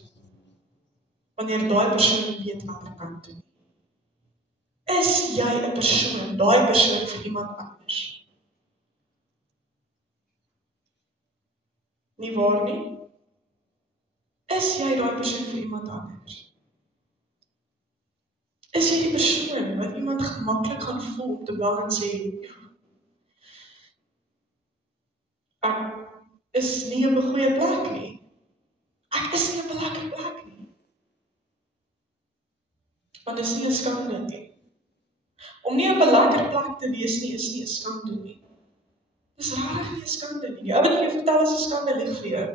wanneer daai persoon weet wat er kan doen? Is jy 'n persoon, daai persoon vir iemand anders? Nie waar nie? Is jy daai persoon vir iemand anders? Is jy die persoon wat iemand gemaklik gaan voel om te bel en sê, ek is nie op 'n goeie plek nie. Ek is nie op 'n lekker plek nie. Want dit is nie 'n skande nie. Om nie op 'n lekker plek te wees nie, is nie 'n skande nie. Dis regtig nie 'n skande nie. Die ou wat jy vertel is 'n skande lieg vir jou.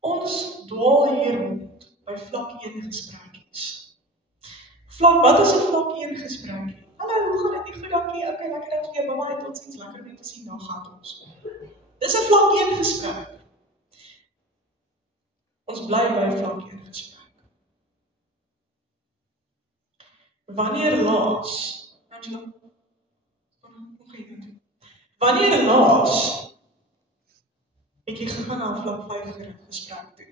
Ons dwaal hier rond by vlak 1 gesprekies. Wat is 'n vlak 1 gesprekie? Hallo, hoe gaan dit? Goed, dankie. Okay, lekker dat jy by my totsiens, lekker net te sien, nou gaan ons. Dis 'n vlak 1 gesprek. Ons bly by vlak 1 gesprek. Wanneer laas, Angela, wanneer laas het jy gegaan na vlak 5 gesprek toe?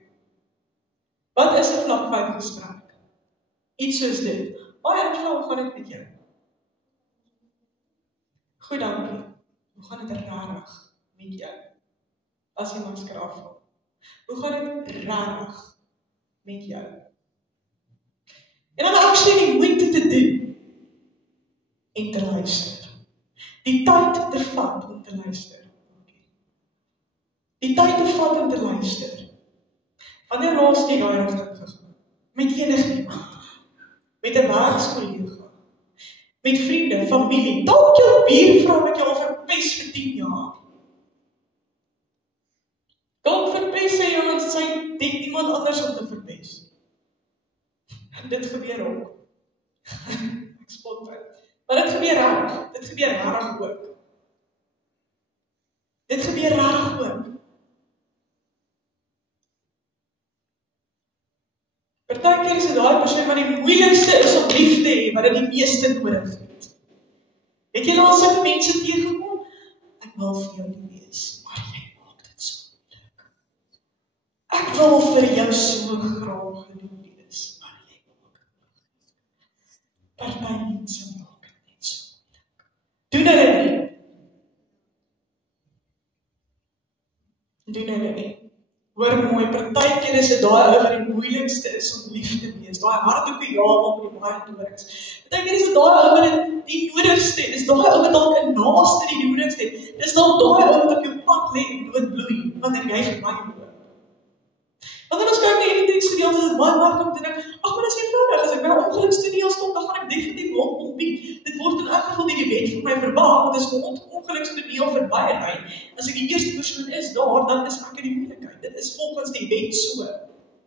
Wat is 'n vlak 5 gesprek? Iets soos dit. Angela, hoe gaan dit met jou? Goed, dankie. Hoe gaan dit regtig met jou? As jy masker afval. Hoe gaan dit regtig met jou? En dan actually die moeite te doen en te luister. Die tyd te vat om te luister. Die tyd te vat om te luister. Wanneer laas jy daai rigting gegaan? Met enigiemand. Met 'n werkskollega. Met vriende, familie, dalk jou buurvrou wat jou al verpes vir 10 jaar. Dalk verpes sy jou want sy het iemand anders om te verpes. Dit gebeur ook. Ek spot dit. Maar dit gebeur reg. Dit gebeur reg ook. Dit gebeur reg ook. Partykeer is dit daai persoon wat die moeilikste is om lief te hê, wat dit die meeste nodig het. Het jy al sulke mense teëgekom? Ek wil vir jou wees, maar jy maak dit so moeilik. Ek wil vir jou so graag genoeg wees, maar jy maak dit moeilik. Party mense maak dit net so moeilik. Doen hulle nie. Doen hulle nie. Hoor mooi, partykeer is dit daai ou wat die moeilikste is om lief te wees. Daai hartdoekie jaag op die baie nodig is. Partykeer is dit daai ou wat die nodigste is. Daai ou wat dalk 'n naaste die nodigste het. Dis dalk daai ou wat op jou pad lê en doodbloei wanneer jy verby loop. Want ons kyk na hierdie 3 studies, is baie maklik om te dink, ag, maar dit is eenvoudig, as ek by 'n ongelukstudie stop, dan gaan ek definitief hulp ontbied. Dit word in elk geval deur die wet vir my verwag, want as ek 'n ongelukstudie verbyry, as ek die eerste persoon is daar, dan is ek in die moeilikheid. Dit is volgens die wet so.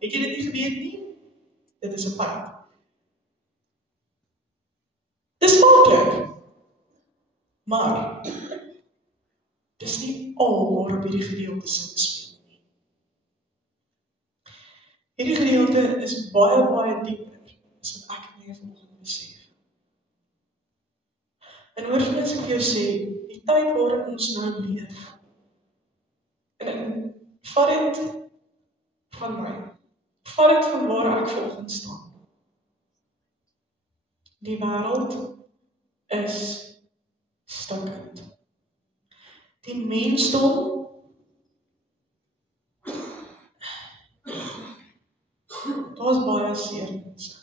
Het jy dit nie geweet nie? Dit is 'n feit. Dis maklik. Maar dis nie al waarop hierdie gedeelte sin speel nie. Hierdie gedeelte is baie dieper as wat ek en jy vanoggend besef. En hoor vir as ek jou sê, die tyd waarin ons nou leef, en vat dit van my, vat dit van waar ek vanoggend staan. Die wêreld is stikkend. Die mensdom daar's baie seer mense.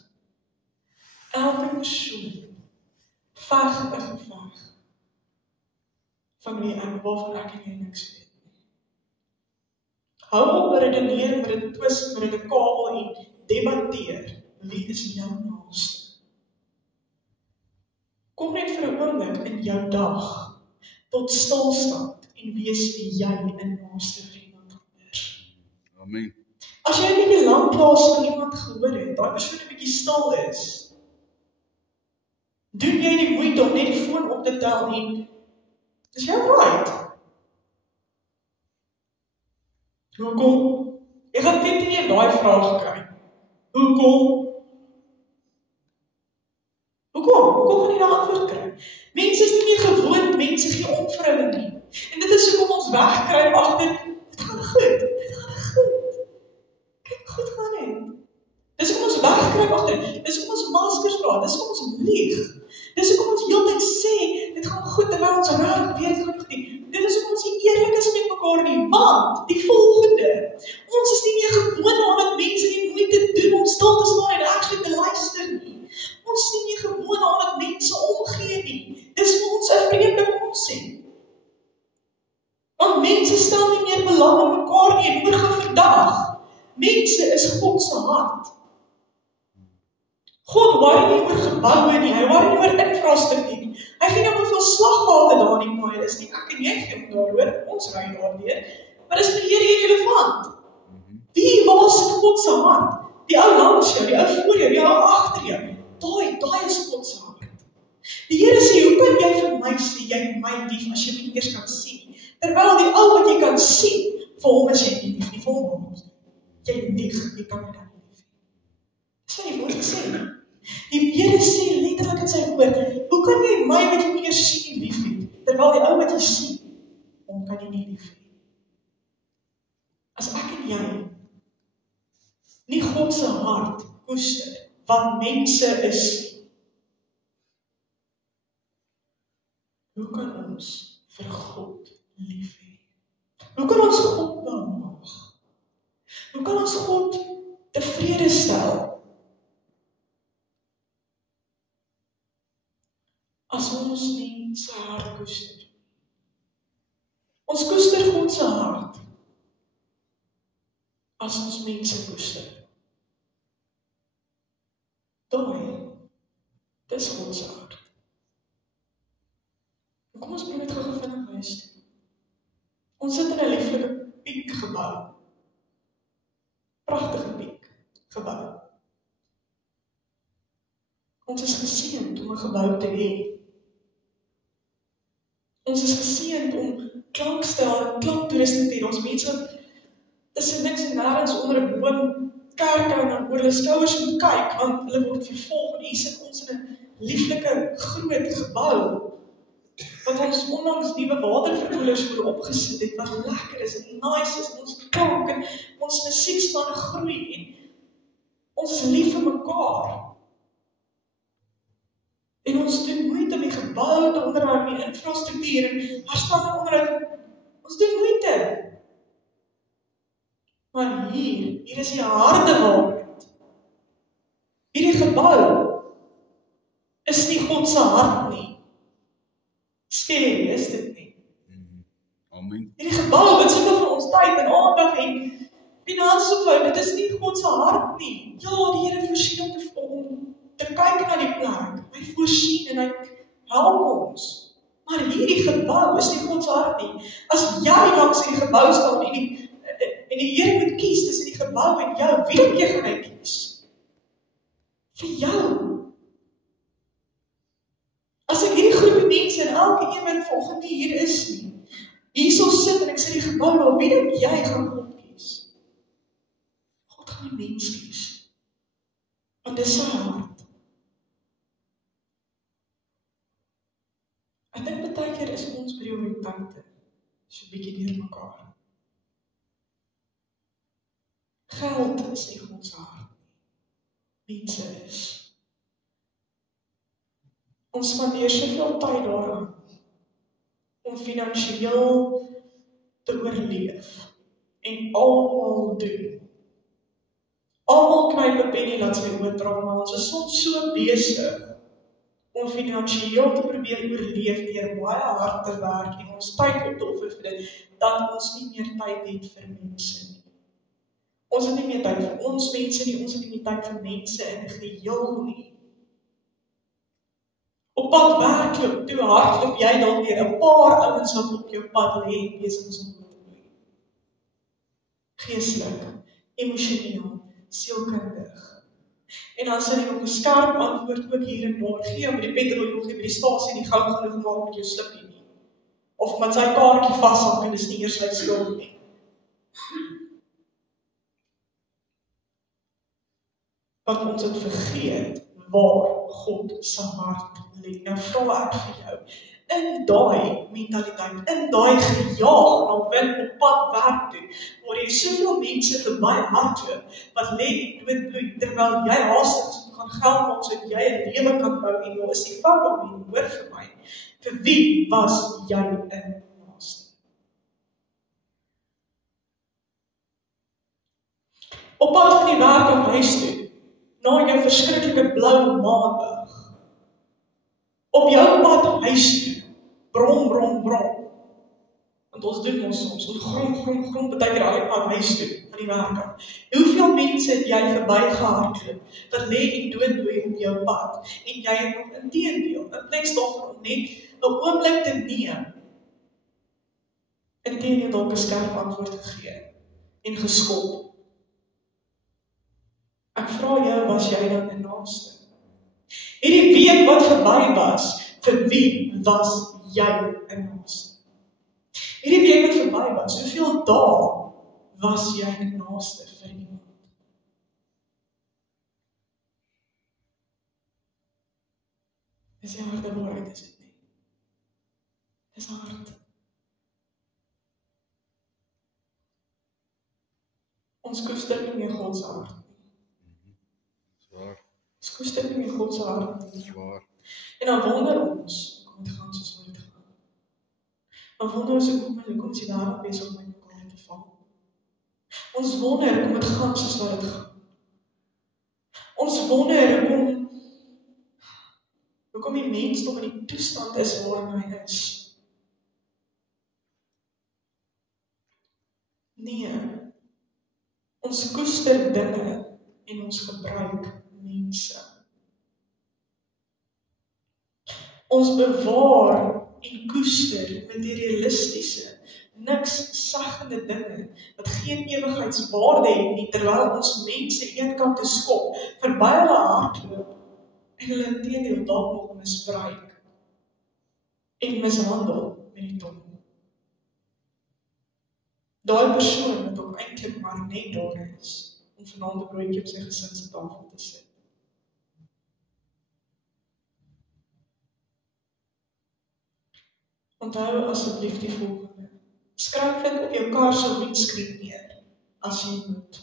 Elke persoon veg 'n geveg van wie waarvan ek en jy niks weet nie. Hou op redeneer met 'n twis, met 'n kabel en debatteer wie is jou naaste. Kom net vir 'n oomblik in jou dag tot stilstand en wees wie jy 'n naaste vriend van ander. Amen. As jy 'n bietjie lanklaas van iemand gehoor het, daai persoon 'n bietjie stil is, doen jy die moeite om net die foon op te tel en is jy right? Hoekom? Jy gaan net nie daai vraag kry. Hoekom? Hoekom gaan jy daai antwoord kry? Mense is nie meer gewoond, mense gee om vir hulle nie. En dit is hoekom ons wegkruip agter, dit gaan goed. Kyk, goed gaan dit. Dis hoekom ons wegkruip agter, dis hoekom ons maskers dra, dis hoekom ons lieg. Dis hoekom ons heeltyd sê, dit gaan goed, terwyl ons raak weet dit gaan goed nie. Dit is hoekom ons nie eerlik is met mekaar nie, want die volgende, ons is nie meer gewoond aan dat mense die moeite doen om stil te staan en actually te luister nie. Ons is nie meer gewoond aan dat mense omgee nie. Dis vir ons 'n vreemde konsep. Want mense stel nie meer belang in mekaar nie, en hoor gou vandag, mense is God se hart. God worry nie oor geboue nie, hy worry nie oor infrastruktuur nie. Hy gee nie hoeveel slagpale daar in die paai is nie, ek en jy gee daaroor, ons ry daardeur, maar dis vir hier irrelevant. Wie was God se hart? Die ou langs jou, die ou voor jou, die ou agter jou. Daai is God se hart. Die Here sê, hoe kan jy vir my sê, jy my lief, as jy my nie eers kan sien? Terwyl die ou wat jy kan sien, vir hom is jy nie lief, nie vir hom. Jy lieg, jy kan my dan nie lief. Dis wat die woord sê. Die Here sê letterlik in sy woord, hoe kan jy my wat jy nie eers sien nie lief hê, terwyl die ou wat jy sien, hom kan jy nie lief hê. As ek en jy nie God se hart koester, wat mense is, hoe kan ons vir God lief hê? Hoe kan ons God behaag? Hoe kan ons God tevrede stel? As ons nie sy hart koester. Ons koester God se hart, as ons mense koester. Dis God se hart. Kom ons probeer net gou vinnig huis toe. Ons sit in 'n lieflike piekgebou. Pragtige piekgebou. Ons is geseënd om 'n gebou te hê. Ons is geseënd om klankstel en klanktoerusting te hê. Ons mense wat tussen niks en nêrens onder 'n boom kerk en dan oor hulle skouers moet kyk, want hulle word vervolg en hier sit ons in 'n lieflike groot gebou wat ons onlangs nuwe waterverkoelers voor opgesit het, wat lekker is en nice is, ons klank en ons musiekspan groei en ons is lief vir mekaar. En ons doen moeite om die gebou te onderhou, die infrastruktuur en herstelling onderhou. Ons doen moeite. Maar hier is die harde waarheid. Hierdie gebou is nie God se hart nie. Scary is dit nie. Amen. Hierdie gebou wat soveel van ons tyd en aandag en Finansies opbou, dit is nie God se hart nie. Ja, die Here voorsien om te kyk na die plek. Hy voorsien en hy help ons. Maar hierdie gebou is nie God se hart nie. As jy langs die gebou staan en die Here moet kies tussen die gebou en jou, wie dink jy gaan hy kies? Vir jou. As ek hierdie groepie mense en elke een wat volgende hier is nie, hierso sit en ek sê die gebou daar, wie dink jy gaan God kies? God gaan die mens kies. Want dis sy hart. Ek dink baie keer is ons prioriteite so 'n bietjie deur mekaar. Geld is nie God se hart. Mense is. Ons spandeer soveel tyd daaraan om finansiëel te oorleef en almal doen. Almal knyp 'n penny laat sy oordraai, maar ons is soms so besig om finansiëel te probeer oorleef deur baie hard te werk en ons tyd op te offer vir dit, dat ons nie meer tyd het vir mense nie. Ons het nie meer tyd vir ons mense nie, ons het nie meer tyd vir mense in die geheel nie. Op pad werk, toe hardloop jy dan weer 'n paar ouens wat op jou pad lê en besig is om te bloei. Geestelik, emosioneel, sielkundig. En dan sal jy op 'n skerp antwoord ook hier en daar gee, om die petrol nog nie by die stasie nie gou genoeg maak met jou slippie nie. Of omdat sy kaartjie vashak en dis nie eers sy skuld nie. Want ons het vergeet waar God se hart lê. Nou vra ek vir jou, in daai mentaliteit, in daai gejaag na win op pad werk toe, waar jy soveel mense verby hardloop, wat lê en doodbloei, terwyl jy haastig moet gaan geld maak, sodat jy 'n lewe kan bou, en nou is die fout op nie, hoor vir my, vir wie was jy in naaste? Op pad van die werk af huis toe, na jou verskriklike blou maandag, op jou pad huis toe, brom, want ons doen ons soms, ons grom, baie keer al die pad huis toe, van die werk af. Hoeveel mense het jy verby gehardloop, wat lê en doodbloei op jou pad, en jy het nog inteendeel, in plaas daarvan om net 'n oomblik te neem, inteendeel dalk 'n skerp antwoord gegee, en geskop. Ek vra jou, was jy dan 'n naaste? Hierdie week wat verby was, vir wie was jy 'n naaste? Hierdie week wat verby was, hoeveel dae was jy 'n naaste vir iemand? Dis die harde woord, is dit nie? Dis hard. Ons koester nie meer God se hart. Ons koester nie meer God se hart nie. En dan wonder ons, kom dit gaan soos wat dit gaan. Dan wonder ons, kom die wêreld besig om met mekaar te val. Ons wonder, kom dit gaan soos wat dit gaan. Ons wonder, hoekom die mensdom in die toestand is waarin hy is. Nee, ons koester dinge en ons gebruik mense. Ons bewaar en koester materialistiese, niks saggende dinge, wat geen ewigheidswaarde het nie, terwyl ons mense eenkant te skop, verby hulle hardloop, en hulle inteendeel dalk nog misbruik, en mishandel met die tong. Daai persoon wat ook eintlik maar net daar is, om vanaand 'n broodjie op sy gesin se tafel te sit. Onthou asseblief die volgende. Skryf dit op jou kar se windscreen neer, as jy moet.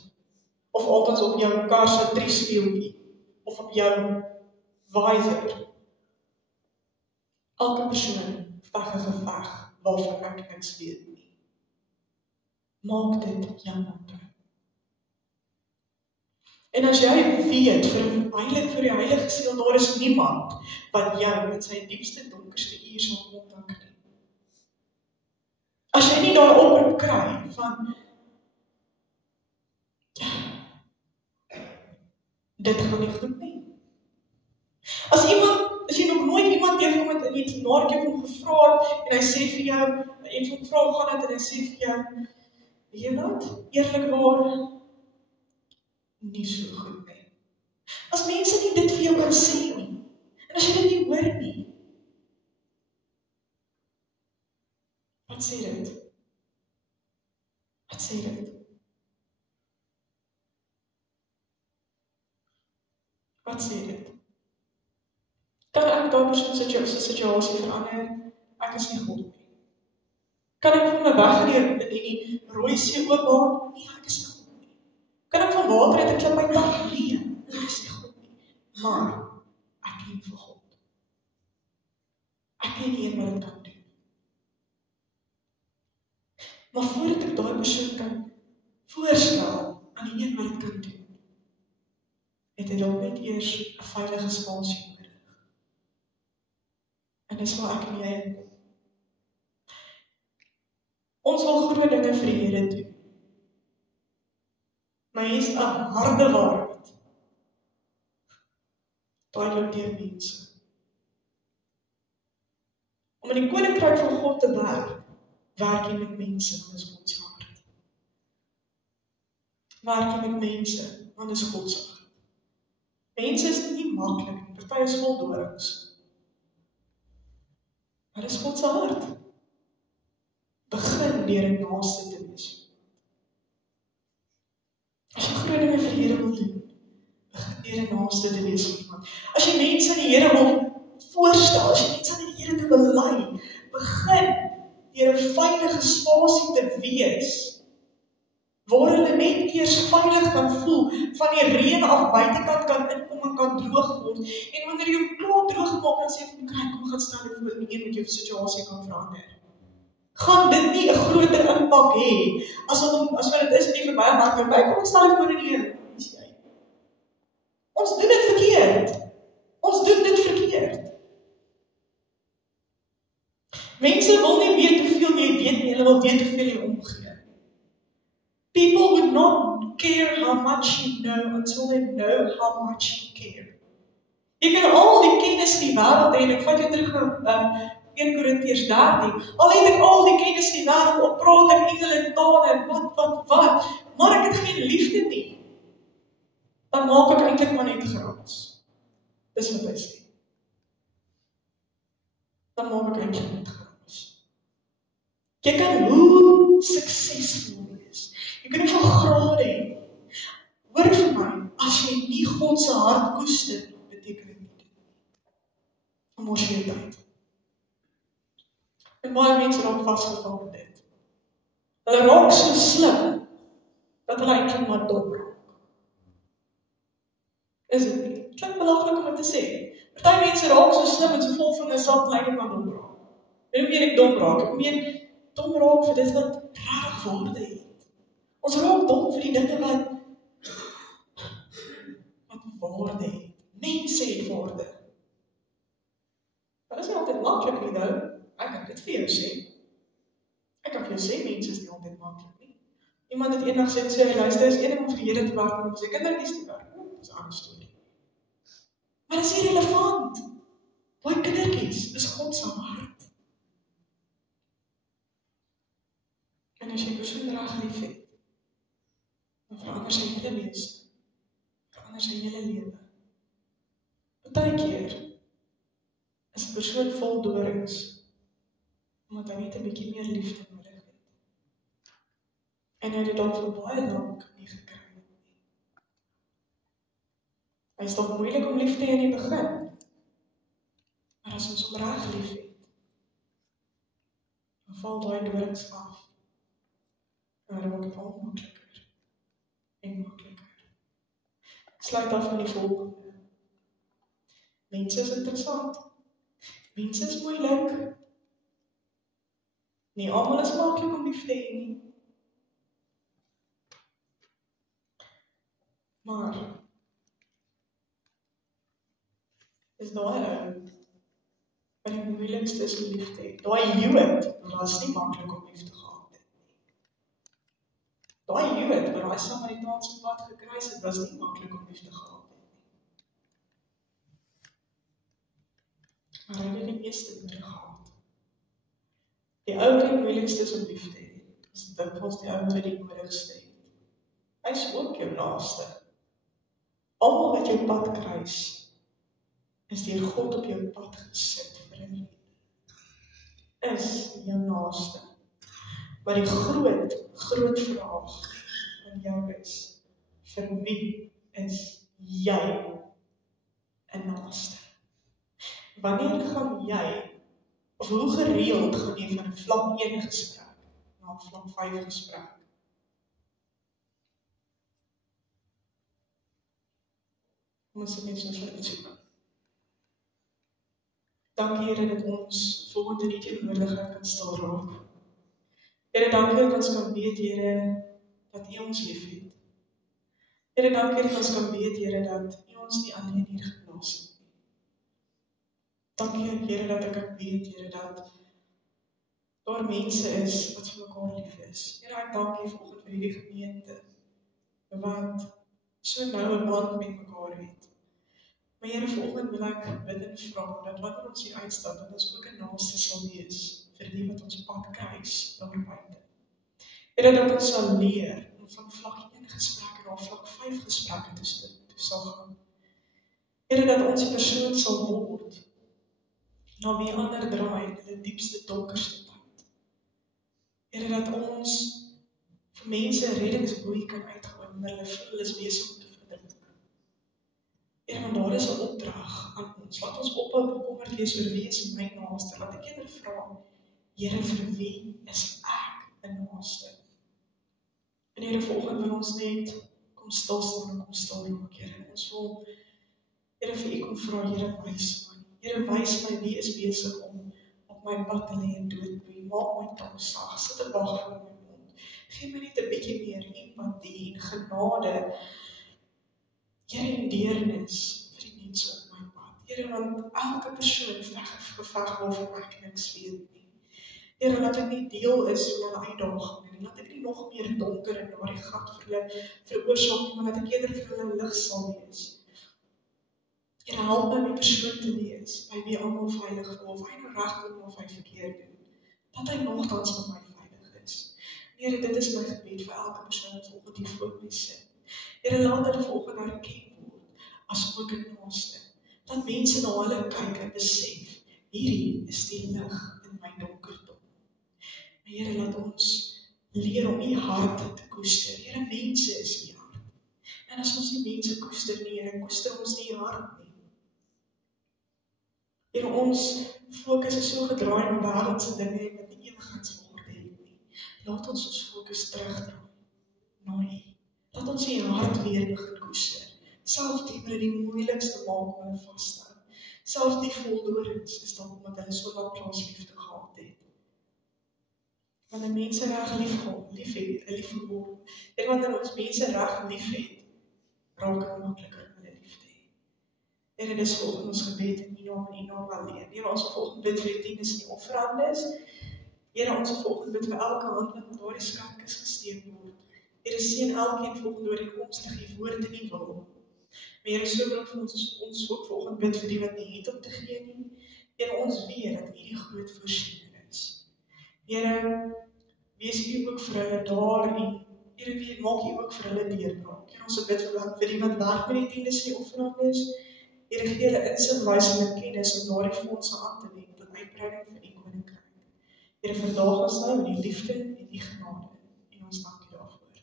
Of altyd op jou kar se triespieeltjie, of op jou visor. Elke persoon veg 'n geveg waarvan ek niks weet nie. Maak dit jou motto. En as jy weet, heilig vir die heilige siel, daar is niemand wat jou in sy diepste donkerste uur sal kontak nie. As jy nie daar oproep kry van dit gaan nie goed nie. As jy nog nooit iemand tegenkom het en jy het nadat jy hom gevra het, en hy sê vir jou, en jy hom gevra hoe gaan het, en hy sê vir jou, weet jy wat, eerlikwaar, nie so goed nie. As mense nie dit vir jou kan sê nie, en as jy dit nie hoor nie, wat sê dit? Wat sê dit? Wat sê dit? Kan ek daar persoon situasie verander? Ek is nie God nie. Kan ek van my weggeneem in die rooi see oopmaak? Nee, ek is nie God nie. Kan ek van water uit 'n klip uitpak? Nee, ek is nie God nie. Maar ek ken vir God. Ek ken die een wat dit kan doen. Maar voordat ek daai persoon kan voorstel aan die een wat dit kan doen, het hy dalk net eers 'n veilige spasie nodig. En dis waar ek en jy inkom. Ons wil groot dinge vir die Here doen. Maar hier is 'n harde waarheid. Daai loop deur mense. Om in die koninkryk van God te werk jy met mense, want dis God se hart. Werk jy met mense, want dis God se hart. Mense is nie maklik nie, party is vol dorings. Maar dis God se hart. Begin deur 'n naaste te wees. As jy groot dinge vir die Here wil doen, begin deur 'n naaste te wees vir iemand. As jy mense aan die Here wil voorstel, as jy mense aan die Here te belei, begin deur 'n veilige spasie te wees, waar hulle net eers veilig kan voel, van die reën af buitekant kan inkom en kan droog word, en wanneer jy klaar droog gemaak en sê van, kyk, kom gaan staan voor en een met jou situasie kan verander. Gaan dit nie 'n groter impak hê, as wat dit is in die verbye mark, kom ons staan voor in die Here. Ons doen dit verkeerd. Ons doen dit verkeerd. Mense wil nie weet hoeveel jy weet nie, hulle wil weet hoeveel jy omgee. People would not care how much you know until they know how much you care. Jy kan al die kennis in die wêreld hê, en ek vat jou terug na 1 Korintiërs 13, al het ek al die kennis in die wêreld, op praat ek engele tale, en wat, maar ek het geen liefde nie, dan maak ek eintlik maar net grappies. Dis wat hy sê. Dan maak ek eintlik net grappies. Jy kan hoe suksesvol wees, jy kan hoeveel grade hê. Hoor vir my, as jy nie God se hart koester, beteken dit nie. Mors jy tyd. En baie mense raak vasgevang in dit. Hulle raak so slim, dat hulle eintlik maar dom raak. Is dit nie? Het klink belaglik om te sê. Party mense raak so slim en so vol van hulle self, lyk dit maar dom raak. Hoe meen ek dom raak? Ek meen dom raak vir dit wat regtig waarde het. Ons raak dom vir die dinge wat waarde het. Mense het waarde. Maar dit is nie altyd maklik nie, nou. Ek kan dit vir jou sê. Ek kan vir jou sê, mense is nie altyd maklik nie. Iemand het eendag sê, luister, is een om vir die Here te werk, en om sy kindertjies te werk. Dit is 'n ander storie. Maar dit is nie relevant. Daai kindertjies is God se hart. En as jy persoon reg lief het, dan verander sy hele lewe. Verander sy hele lewe. Partykeer is 'n persoon vol dorings, omdat hy net 'n bietjie meer liefde nodig het. En hy het dit dalk vir baie lank nie gekry nie. Hy is dalk moeilik om lief te hê in die begin, maar as ons hom reg lief het, dan val daai dorings af. En dan word dit al makliker en makliker. Ek sluit af met die volgende. Mense is interessant. Mense is moeilik. Nie almal is maklik om lief te hê nie. Maar is daai wat die moeilikste is om lief te hê. Daai Jood was nie maklik om lief te gehad het. Daai Jood wat daai Samaritaanse pad gekruis het, was nie maklik om lief te gehad het. Maar hy het die meeste nodig gehad. Die ou wat die moeilikste is om lief te hê, is dikwels die ou wat die nodigste het. Hy is ook jou naaste. Almal wat jou pad kruis, is deur God op jou pad gesit vir 'n rede. Is jou naaste. Maar die groot vraag van jou is, vir wie is jy 'n naaste? Wanneer gaan jy, of hoe gereeld gaan jy van vlak 1 gesprek na vlak 5 gesprek? Kom ons sit net so vir iets. Dankie Here dat ons volgende die teenwoordigheid kan stil raak. Here, dankie dat ons kan weet, Here, dat U ons liefhet. Here, dankie dat ons kan weet, Here, dat U ons nie alleen hier geplaas het. Dankie, Here, dat ek kan weet, Here, dat daar mense is wat vir mekaar lief is. Here, ek dank U vanoggend vir hierdie gemeente, wat so nou 'n band met mekaar het. Maar Here, vanoggend wil ek bid en vra, dat wanneer ons hier uitstap, dat ons ook 'n naaste sal wees, vir die wat ons pad kruis, daar buite. Here, dat ons sal leer, om van vlak 1 gesprekke na vlak 5 gesprekke te sal gaan. Here, dat ons die persoon sal word, na wie ander draai in die diepste, donkerste tyd. Here, dat ons vir mense 'n reddingsboei kan uitgooi, wanneer hulle voel hulle is besig om te verdrink. Here, want daar is 'n opdrag aan ons. Laat ons ophou bekommerd wees oor wie is my naaste. Laat ek eerder vra, Here, vir wie is ek 'n naaste? En Here, vanoggend wil ons net kom stil staan en kom stil raak, Here. Ons wil, Here, vir U kom vra, Here, wys my. Here, wys my wie is besig om op my pad te lê en doodbloei. Maak my tong sag, sit 'n wag voor my mond. Gee my net 'n bietjie meer empatie en genade. Here, en deernis vir die mense op my pad. Here, want elke persoon geveg waarvan ek niks weet nie. Here, laat ek nie deel is van hulle uitdaging nie. Laat ek nie nog meer donker in daardie gat vir hulle veroorsaak nie, maar laat ek eerder vir hulle lig sal wees. Here, help my die persoon te wees, by wie almal veilig voel, of hy nou reg doen of hy verkeerd doen, dat hy nogtans met my veilig is. Here, dit is my gebed vir elke persoon wat vanoggend hier voor my sit. Here, laat hulle vanoggend herken word, as ook 'n naaste. Dat mense na hulle kyk en besef, hierdie is die lig in my donker donker. Here, laat ons leer om U hart te koester. Here, mense is U hart. En as ons nie mense koester nie, Here, koester ons nie U hart nie. Here, ons fokus is so gedraai na wêreldse dinge en wat nie ewigheidswaarde het nie. Laat ons fokus terugdraai na U. Laat ons U hart weer begin koester. Selfs die moeilikste maak om hulle vas te hou. Selfs die voldorings is dan omdat hulle so lank liefde gehad het. Wanneer mense reg lief word. En wanneer ons mense reg lief het, raak dit makliker om hulle lief te hê. Here, dis volgens ons gebed in U naam en U naam alleen. Here, ons volgende bid vir die tiendes en die offerandes. Here, ons volgende bid vir elke hand wat met daardie skatkis gesteek word. Here, seën elkeen volgende ooreenkomstig U woord en U wil. Maar Here, so wil ons ook volgende bid vir die wat nie het om te gee nie. Here, ons weet dat U die groot voorsiener is. Here, wees U ook vir hulle daar en Here, maak U ook vir hulle deurbraak. Here, ons bid vir die wat werk met die tiendes en die offerandes. Here, gee hulle insig, wysheid en kennis om daardie fondse aan te wend tot uitbreiding van U koninkryk. Here, vandag ons nou met die liefde en die genade en ons dank U daarvoor.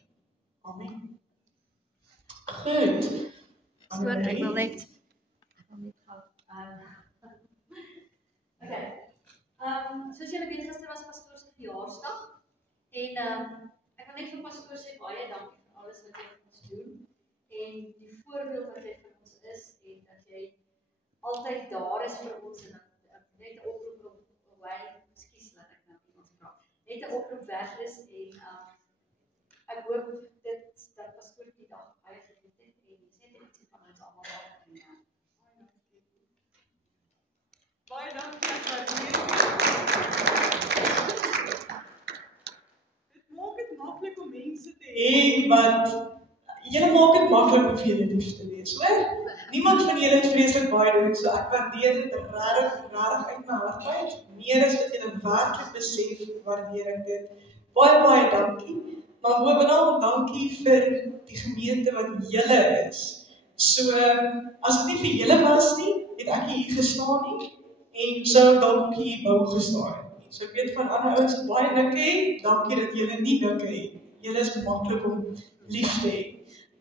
Amen. Goed. So, ek wil net soos julle weet, gister was pastoor se verjaarsdag en ek wil net vir pastoor sê baie dankie vir alles wat jy vir ons doen en die voorbeeld wat jy vir ons is en dat jy altyd daar is vir ons en net 'n oproep op ekskuus laat ek nou iemand vra. Net 'n oproep weg is en ek hoop dat pastoor die dag baie geniet het en sê dit van ons almal baie dankie dat Dit maak dit maklik om mense te hê wat julle maak dit maklik om vir julle lief te wees, hoor? Niemand van julle het vreeslik baie doen, so ek waardeer dit regtig uit my hart uit. Meer as wat julle werklik besef, waardeer ek dit. Baie dankie. Maar bovenal dankie vir die gemeente wat julle is. So, as dit nie vir julle was nie, het ek hier gestaan nie, en sou ek dalk hier wou gestaan het. So ek weet van ander ouens wat baie nikke het, dankie dat julle nie nikke het. Julle is maklik om lief te hê.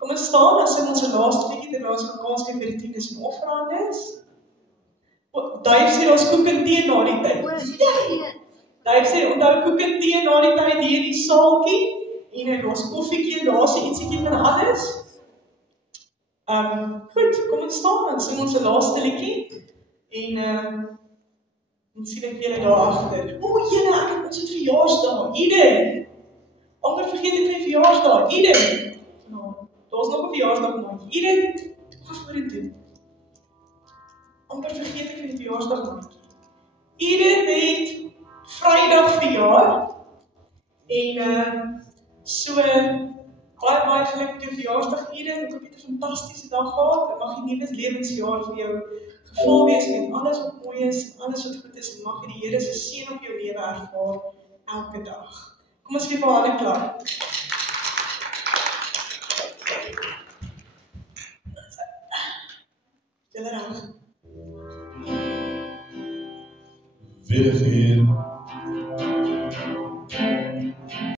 Kom ons staan, as in ons laaste liedjie, terwyl ons kans gee vir die tiendes en offerandes. Duif sê, ons koek en tee na die tyd. Duif sê, onthou koek en tee na die tyd hier in die saaltjie, en ons koffiekie, daar is ietsiekie van alles. Goed, kom ons staan, en sing ons laaste liedjie, en dan sien ek julle daar agter. Julle, ek het ons het verjaarsdag, Eden. Amper vergeet ek my verjaarsdag, Eden. Daar is nog 'n verjaarsdag maandjie. Eden, gaan vorentoe. Amper vergeet ek my verjaarsdag maandjie. Eden het Vrydag verjaar, en so baie geluk met jou verjaarsdag, Eden. Ek hoop jy het 'n fantastiese dag gehad. Dit mag die nuwe lewensjaar vir jou gevul wees met alles wat mooi is, en alles wat goed is, en mag jy die Here se seën op jou lewe ervaar elke dag. Kom ons gee vir hande klaar. Julle reg. Weer